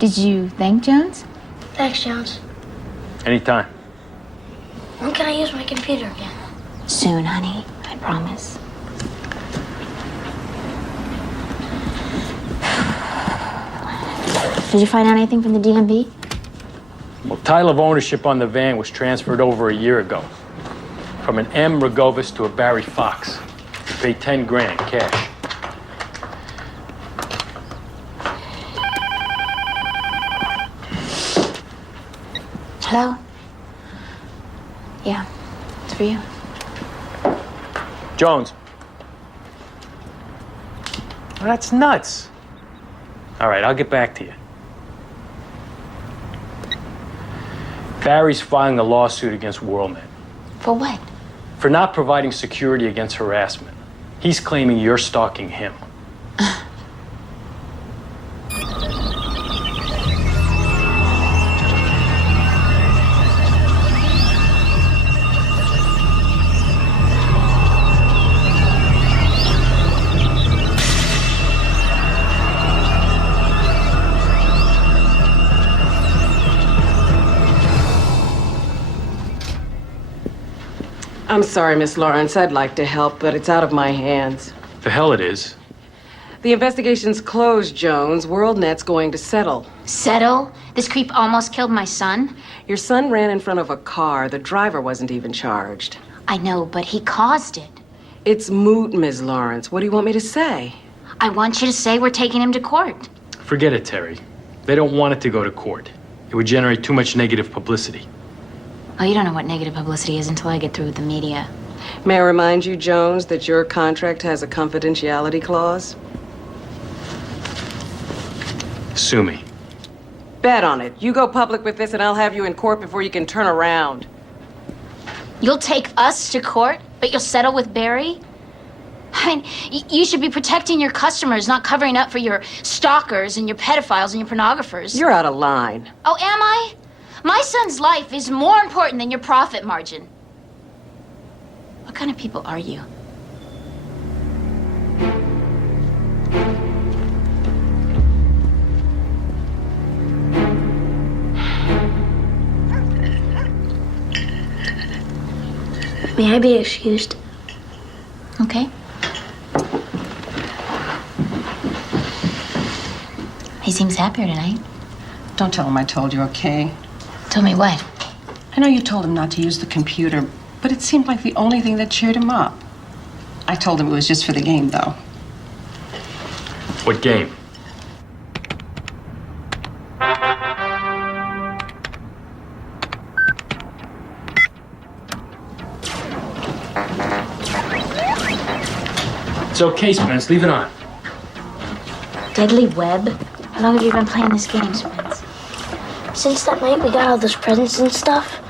Did you thank Jones? Thanks, Jones. Anytime. When can I use my computer again? Soon, honey. I promise. Did you find out anything from the DMV? Well, title of ownership on the van was transferred over a year ago. From an M. Rogovis to a Barry Fox. You paid 10 grand cash. Hello? Yeah, it's for you. Jones. Well, that's nuts. All right, I'll get back to you. Barry's filing a lawsuit against WorldNet. For what? For not providing security against harassment. He's claiming you're stalking him. I'm sorry, Miss Lawrence. I'd like to help, but it's out of my hands. The hell it is. The investigation's closed, Jones. WorldNet's going to settle. Settle? This creep almost killed my son? Your son ran in front of a car. The driver wasn't even charged. I know, but he caused it. It's moot, Ms. Lawrence. What do you want me to say? I want you to say we're taking him to court. Forget it, Terry. They don't want it to go to court. It would generate too much negative publicity. Oh, you don't know what negative publicity is until I get through with the media. May I remind you, Jones, that your contract has a confidentiality clause? Sue me. Bet on it. You go public with this and I'll have you in court before you can turn around. You'll take us to court, but you'll settle with Barry? I mean, you should be protecting your customers, not covering up for your stalkers and your pedophiles and your pornographers. You're out of line. Oh, am I? My son's life is more important than your profit margin. What kind of people are you? May I be excused? Okay. He seems happier tonight. Don't tell him I told you, okay? Told me what? I know you told him not to use the computer, but it seemed like the only thing that cheered him up. I told him it was just for the game, though. What game? It's okay, Spence. Leave it on. Deadly Web? How long have you been playing this game, Spence? Since that night we got all those presents and stuff,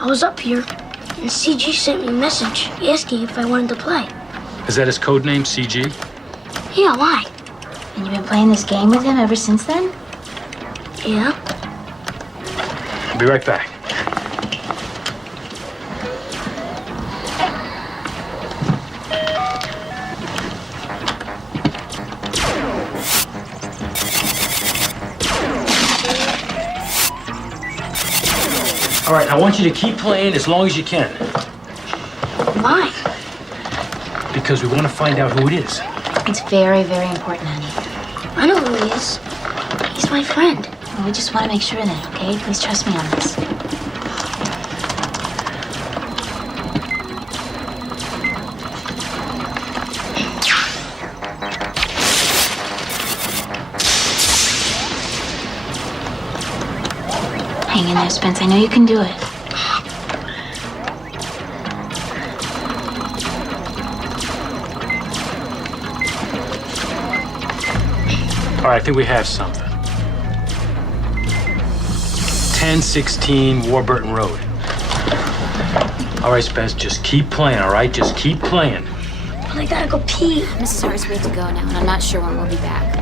I was up here, and CG sent me a message asking if I wanted to play. Is that his code name, CG? Yeah, why? And you've been playing this game with him ever since then? Yeah. I'll be right back. All right, I want you to keep playing as long as you can. Why? Because we want to find out who it is. It's very, very important, honey. I know who he is. He's my friend. Well, we just want to make sure of that, okay? Please trust me on this. Hang in there, Spence. I know you can do it. All right, I think we have something. 1016 Warburton Road. All right, Spence, just keep playing, all right? Just keep playing. But I gotta go pee. Mrs. Harris, we have to go now, and I'm not sure when we'll be back.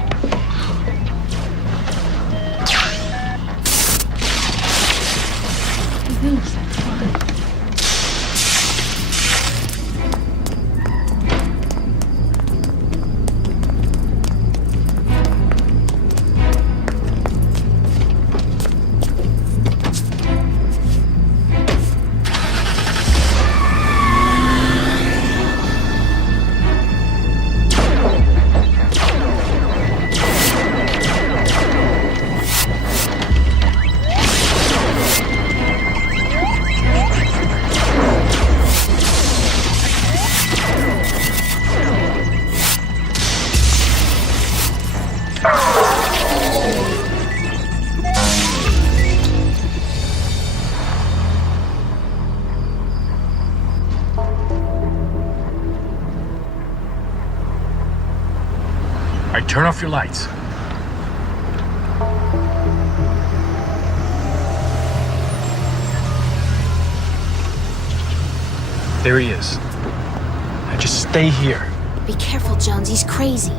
All right, turn off your lights. There he is. Now just stay here. Be careful, Jones. He's crazy.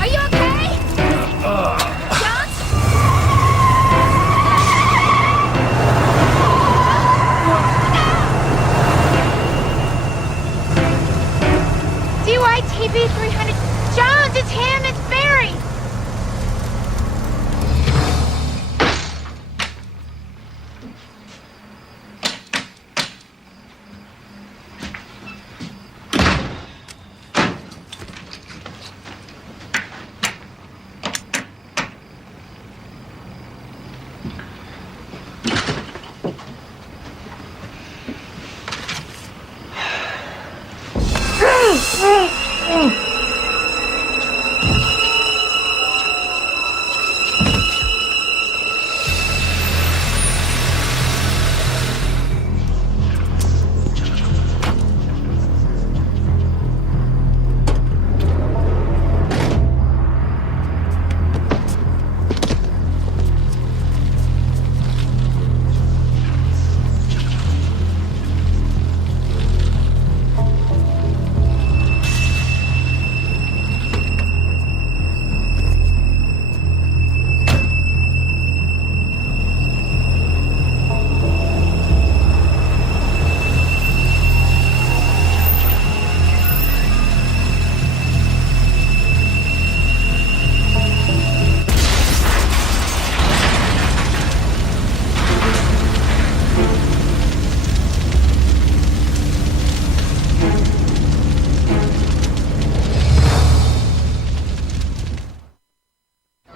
Are you okay? Jones? DYTB 300. Jones, it's him. It's Barry.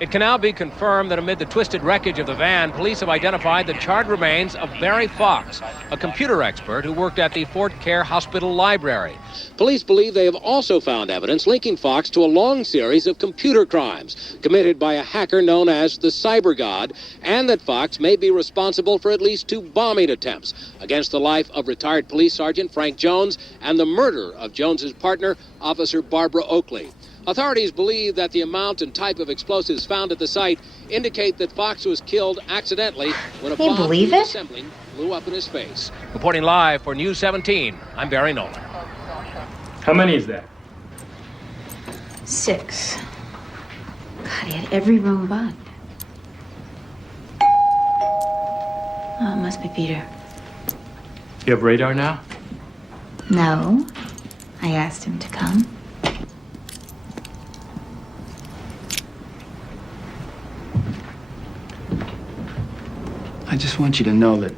It can now be confirmed that amid the twisted wreckage of the van, police have identified the charred remains of Barry Fox, a computer expert who worked at the Fort Care Hospital Library. Police believe they have also found evidence linking Fox to a long series of computer crimes committed by a hacker known as the Cyber God, and that Fox may be responsible for at least 2 bombing attempts against the life of retired police sergeant Frank Jones and the murder of Jones's partner, Officer Barbara Oakley. Authorities believe that the amount and type of explosives found at the site indicate that Fox was killed accidentally when a bomb he was assembling blew up in his face. Reporting live for News 17, I'm Barry Nolan. How many is that? 6. God, he had every room bugged. Oh, it must be Peter. You have radar now? No. I asked him to come. I just want you to know that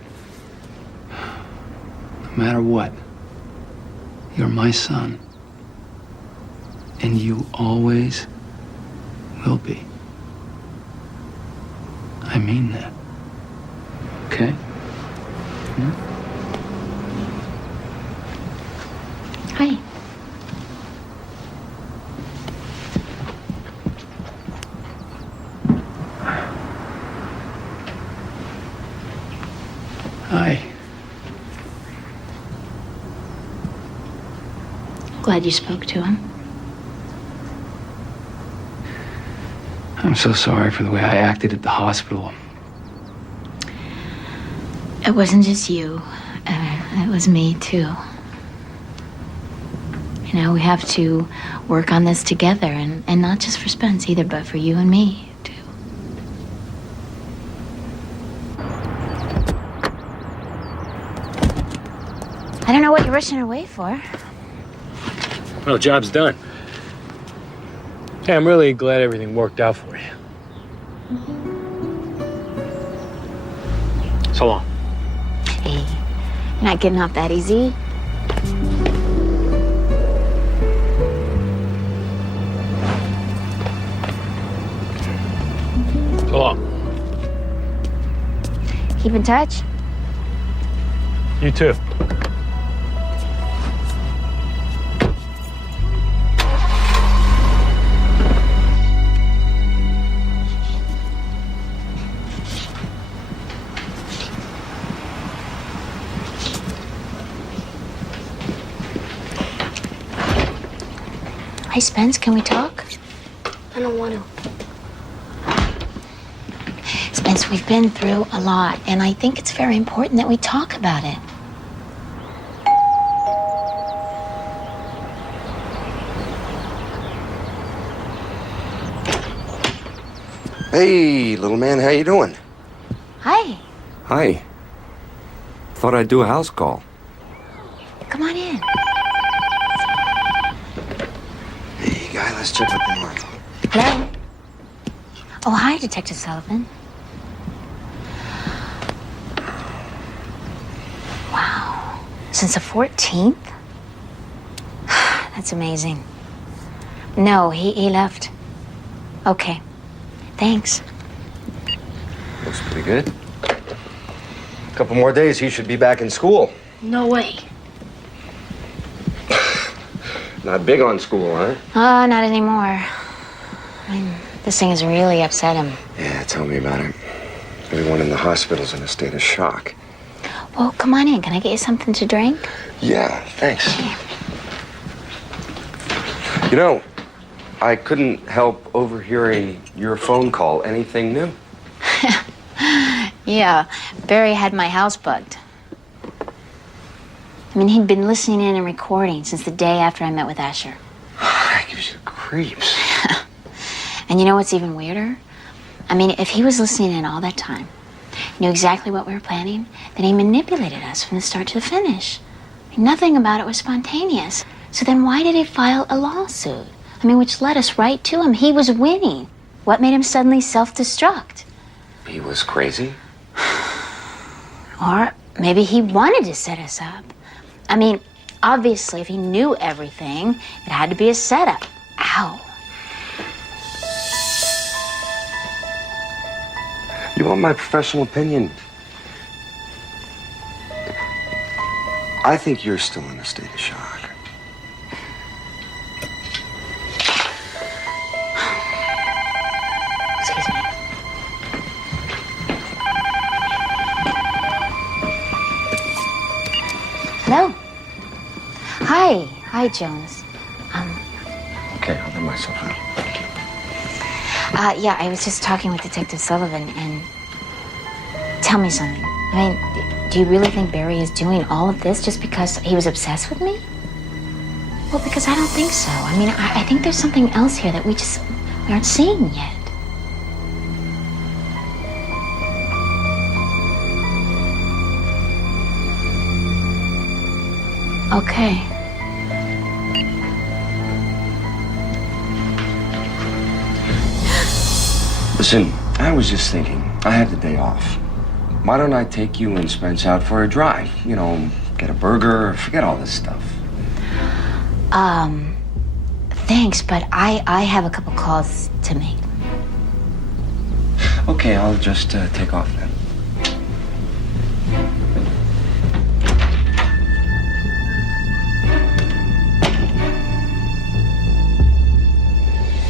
no matter what, you're my son. And you always will be. I mean that. Okay? Hi. Hi. Glad you spoke to him. I'm so sorry for the way I acted at the hospital. It wasn't just you. It was me, too. You know, we have to work on this together, and not just for Spence either, but for you and me. I don't know what you're rushing away for. Well, the job's done. Hey, I'm really glad everything worked out for you. So long. Hey, you're not getting off that easy. So long. Keep in touch. You too. Hi, Spence, can we talk? I don't want to. Spence, we've been through a lot, and I think it's very important that we talk about it. Hey, little man, how you doing? Hi, Hi. Thought I'd do a house call. come on in. Hey, guy, let's check with the mark. Hello? Oh, hi, Detective Sullivan. Wow. Since the 14th? That's amazing. No, he left. Okay. Thanks. Looks pretty good. A couple more days, he should be back in school. No way. Not big on school, huh? Not anymore. I mean, this thing has really upset him. Yeah, tell me about it. Everyone in the hospital's in a state of shock. Well, come on in. Can I get you something to drink? Yeah, thanks. You know, I couldn't help overhearing your phone call. Anything new? Yeah, Barry had my house bugged. I mean, he'd been listening in and recording since the day after I met with Asher. That gives you creeps. And you know what's even weirder? I mean, if he was listening in all that time, knew exactly what we were planning, then he manipulated us from the start to the finish. I mean, nothing about it was spontaneous. So then why did he file a lawsuit? I mean, which led us right to him. He was winning. What made him suddenly self-destruct? He was crazy? Or maybe he wanted to set us up. I mean, obviously, if he knew everything, it had to be a setup. Ow. You want my professional opinion? I think you're still in a state of shock. Excuse me. Hello. Hi, Jones. Okay, I'll let myself out. Yeah, I was just talking with Detective Sullivan, and tell me something. I mean, do you really think Barry is doing all of this just because he was obsessed with me? Well, because I don't think so. I mean, I think there's something else here that we aren't seeing yet. Okay. Listen, I was just thinking, I had the day off. Why don't I take you and Spence out for a drive? You know, get a burger, forget all this stuff. Thanks, but I have a couple calls to make. Okay, I'll just take off then.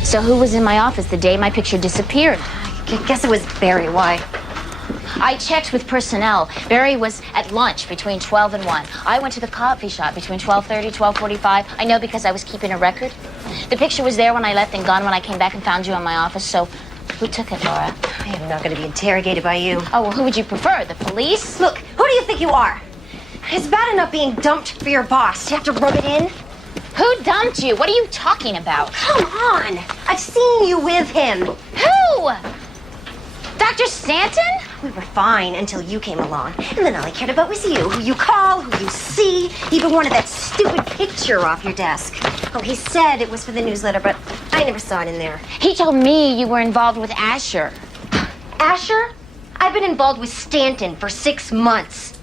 So who was in my office the day my picture disappeared? I guess it was Barry. Why? I checked with personnel. Barry was at lunch between 12 and 1. I went to the coffee shop between 12:30, 12:45. I know because I was keeping a record. The picture was there when I left and gone when I came back and found you in my office. So who took it, Laura? I am not going to be interrogated by you. Oh, well, who would you prefer? The police? Look, who do you think you are? It's bad enough being dumped for your boss. You have to rub it in. Who dumped you? What are you talking about? Come on. I've seen you with him. Who? Dr. Stanton? We were fine until you came along. And then all I cared about was you. Who you call, who you see. He even wanted that stupid picture off your desk. Oh, he said it was for the newsletter, but I never saw it in there. He told me you were involved with Asher. Asher? I've been involved with Stanton for 6 months.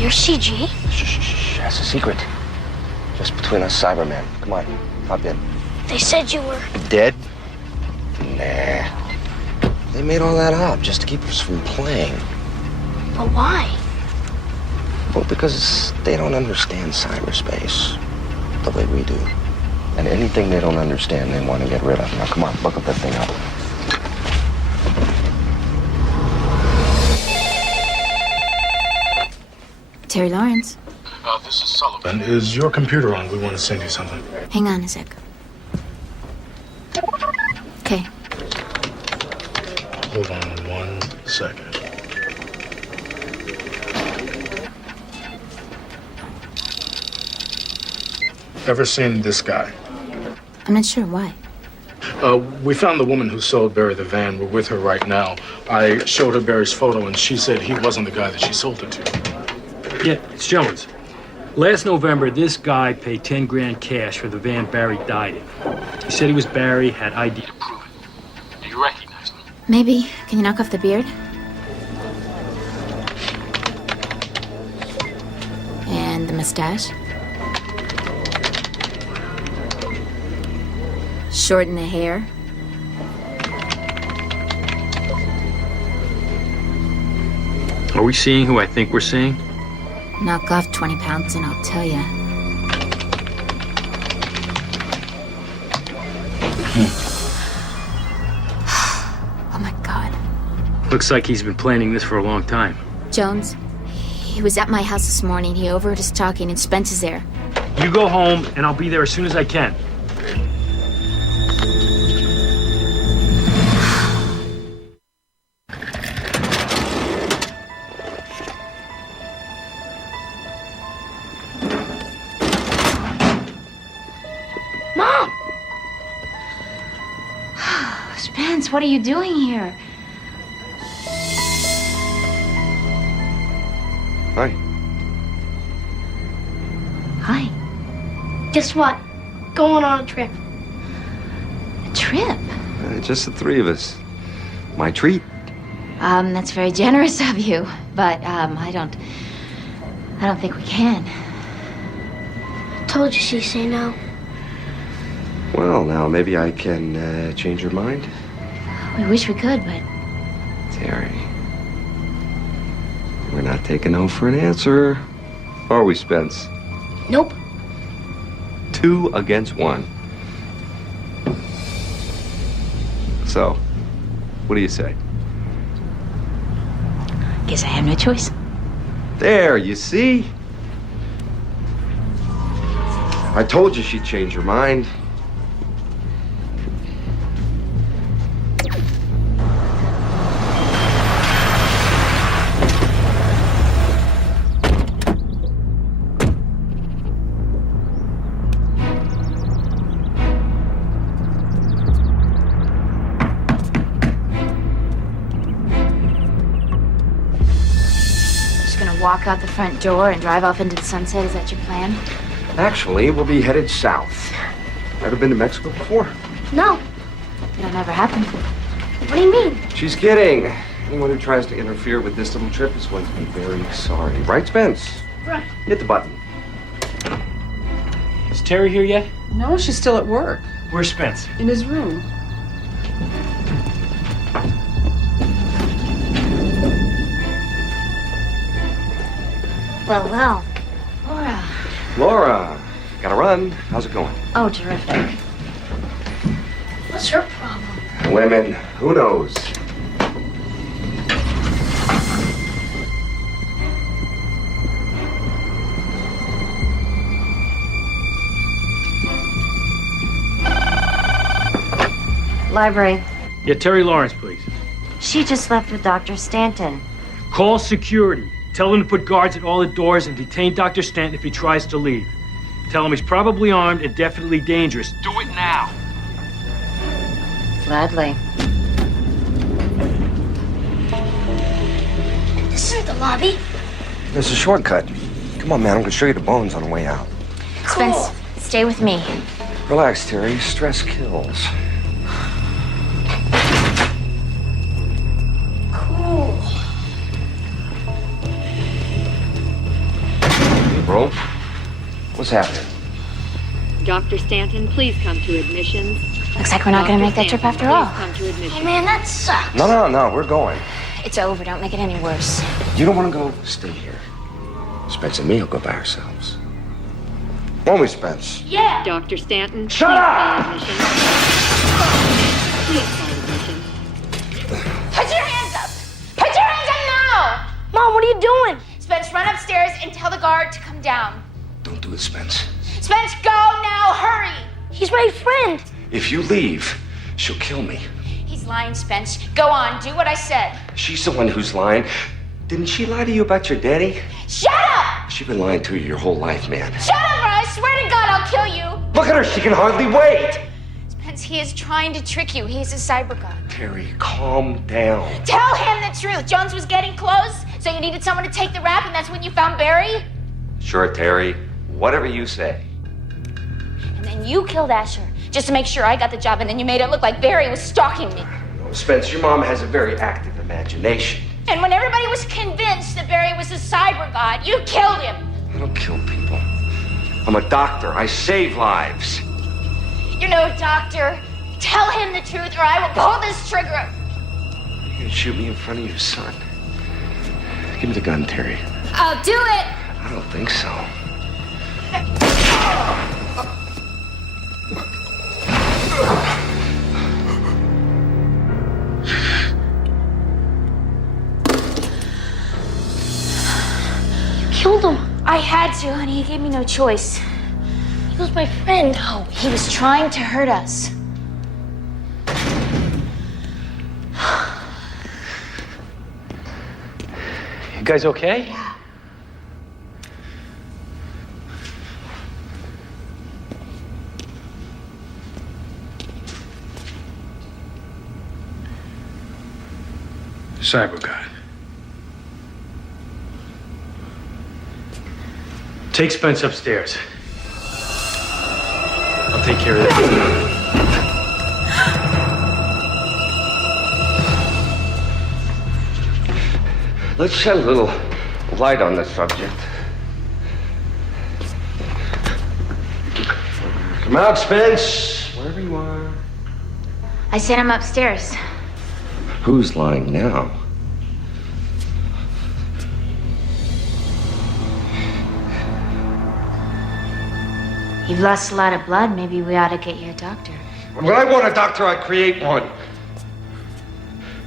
You're CG? Shh, that's a secret. Just between us Cybermen. Come on, hop in. They said you were. Dead? Nah. They made all that up just to keep us from playing. But why? Well, because they don't understand cyberspace the way we do. And anything they don't understand, they want to get rid of. Now, come on, buckle that thing up. Terry Lawrence. This is Sullivan. Is your computer on? We want to send you something. Hang on a sec. Okay. Hold on 1 second. Ever seen this guy? I'm not sure why. We found the woman who sold Barry the van. We're with her right now. I showed her Barry's photo, and she said he wasn't the guy that she sold it to. Yeah, it's Jones. Last November, this guy paid 10 grand cash for the van Barry died in. He said he was Barry, had ID to prove it. Do you recognize him? Maybe. Can you knock off the beard? And the mustache? Shorten the hair? Are we seeing who I think we're seeing? Knock off 20 pounds and I'll tell ya. Oh my God. Looks like he's been planning this for a long time. Jones, he was at my house this morning. He overheard us talking and Spence is there. You go home, and I'll be there as soon as I can. Mom! Spence, what are you doing here? Hi. Hi. Guess what? Going on a trip. A trip? Just the three of us. My treat. That's very generous of you, but I don't think we can. Told you she'd say no. Well, now maybe I can change your mind. We wish we could, but Terry. We're not taking no for an answer. Are we, Spence? Nope. 2 against 1. So, what do you say? guess I have no choice. There, you see? I told you she'd change her mind. Walk out the front door and drive off into the sunset? Is that your plan? Actually, we'll be headed south. Ever been to Mexico before? No. It'll never happen. What do you mean? She's kidding. Anyone who tries to interfere with this little trip is going to be very sorry. Right, Spence? Right. Hit the button. Is Terry here yet? No, she's still at work. Where's Spence? In his room. Well. Laura, gotta run. How's it going? Oh, terrific. What's her problem? Women, who knows? Library. Yeah, Terry Lawrence, please. She just left with Dr. Stanton. Call security. Tell them to put guards at all the doors and detain Dr. Stanton if he tries to leave. Tell him he's probably armed and definitely dangerous. Do it now. Gladly. This isn't the lobby. There's a shortcut. Come on, man. I'm gonna show you the bones on the way out. Spence, stay with me. Relax, Terry. Stress kills. Cool. Bro, what's happening? Dr. Stanton, please come to admissions. Looks like we're not going to make that trip after all. Come to admissions. Oh, man, that sucks. No. We're going. It's over. Don't make it any worse. You don't want to go? Stay here. Spence and me will go by ourselves. Won't we, Spence? Yeah. Dr. Stanton, Shut please up! call admissions. Please call admissions. Put your hands up! Put your hands up now! Mom, what are you doing? Spence, run upstairs and tell the guard to come down. Don't do it, Spence. Spence, go now! Hurry! He's my friend. If you leave, She'll kill me. He's lying, Spence. Go on, do what I said. She's the one who's lying. Didn't she lie to you about your daddy? Shut up! She's been lying to you your whole life, man. Shut up, or I swear to God I'll kill you! Look at her, she can hardly wait. Spence, he is trying to trick you. He's a cyber god. Terry, calm down. Tell him the truth. Jones was getting close, so you needed someone to take the rap, and that's when you found Barry? Sure, Terry. Whatever you say. And then you killed Asher, just to make sure I got the job, and then you made it look like Barry was stalking me. Spence, your mom has a very active imagination. And when everybody was convinced that Barry was a cyber god, you killed him. I don't kill people. I'm a doctor. I save lives. You're no doctor. Tell him the truth, or I will pull this trigger. You're gonna shoot me in front of your son. Give me the gun, Terry. I'll do it. I don't think so. Killed him. I had to, honey. He gave me no choice. He was my friend. No, he was trying to hurt us. You guys okay? Yeah. Cyber God. Take Spence upstairs. I'll take care of that. Let's shed a little light on this subject. Come out, Spence. Wherever you are. I sent him upstairs. Who's lying now? You've lost a lot of blood. Maybe we ought to get you a doctor. When I want a doctor, I create one.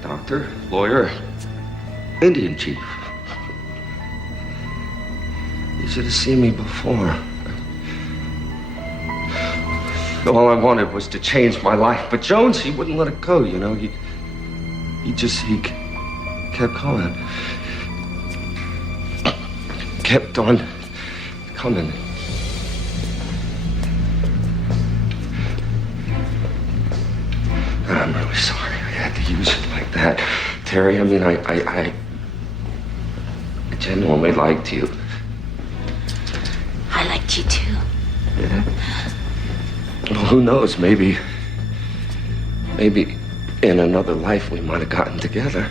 Doctor, lawyer, Indian chief. You should have seen me before. All I wanted was to change my life. But Jones, he wouldn't let it go, you know. He kept coming. Kept on coming. I'm really sorry I had to use it like that. Terry, I mean, I genuinely liked you. I liked you too. Yeah? Well, who knows? Maybe in another life we might have gotten together.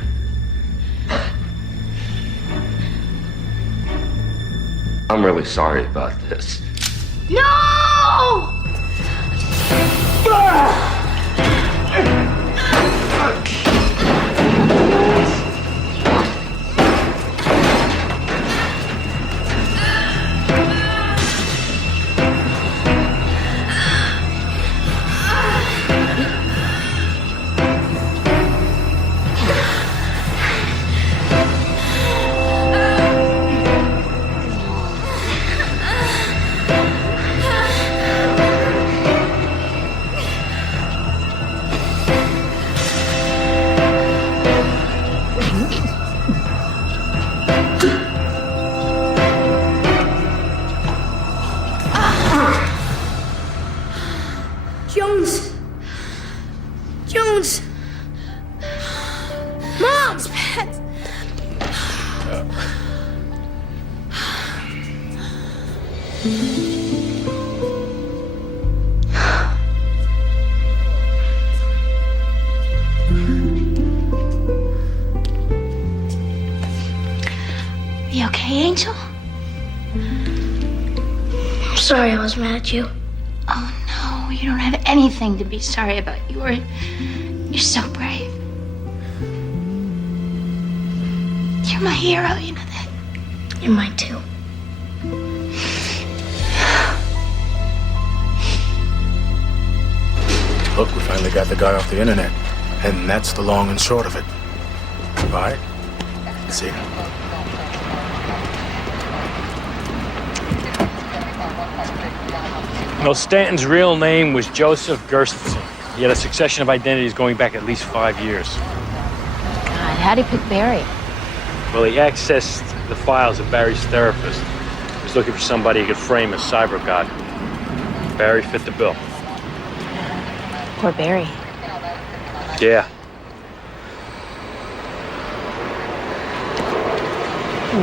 I'm really sorry about this. No! Jones! Jones! Mom! Spence! You okay, Angel? I'm sorry I was mad at you. Oh, no, you don't have anything to be sorry about. You're so brave. You're my hero, you know that? You're mine too. Look, we finally got the guy off the internet. And that's the long and short of it. Bye. See ya. No, Stanton's real name was Joseph Gerstensen. He had a succession of identities going back at least 5 years. God, how'd he pick Barry? Well, he accessed the files of Barry's therapist. He was looking for somebody he could frame as cyber god. Barry fit the bill. Poor Barry. Yeah.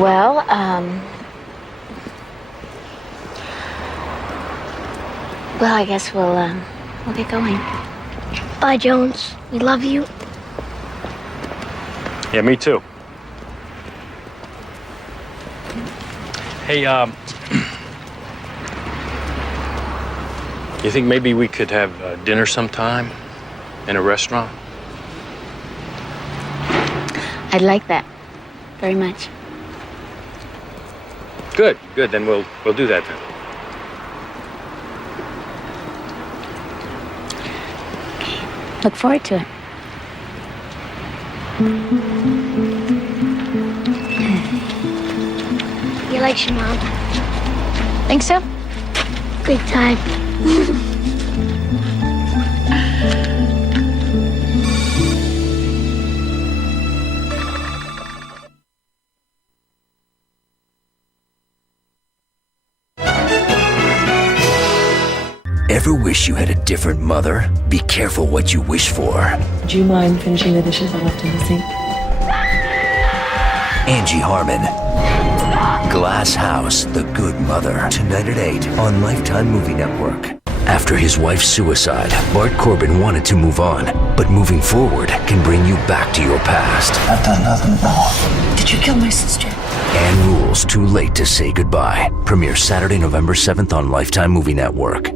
Well, well, I guess we'll get going. Bye, Jones. We love you. Yeah, me too. Hey, you think maybe we could have dinner sometime in a restaurant? I'd like that very much. Good, good. Then we'll do that then. Look forward to it. You like your mom? Think so? Big time. Ever wish you had a different mother? Be careful what you wish for. Do you mind finishing the dishes I left in the sink? Angie Harmon. Glass House, The Good Mother. Tonight at 8 on Lifetime Movie Network. After his wife's suicide, Bart Corbin wanted to move on, but moving forward can bring you back to your past. I've done nothing wrong. Did you kill my sister? Anne Rule's Too Late to Say Goodbye. Premieres Saturday, November 7th on Lifetime Movie Network.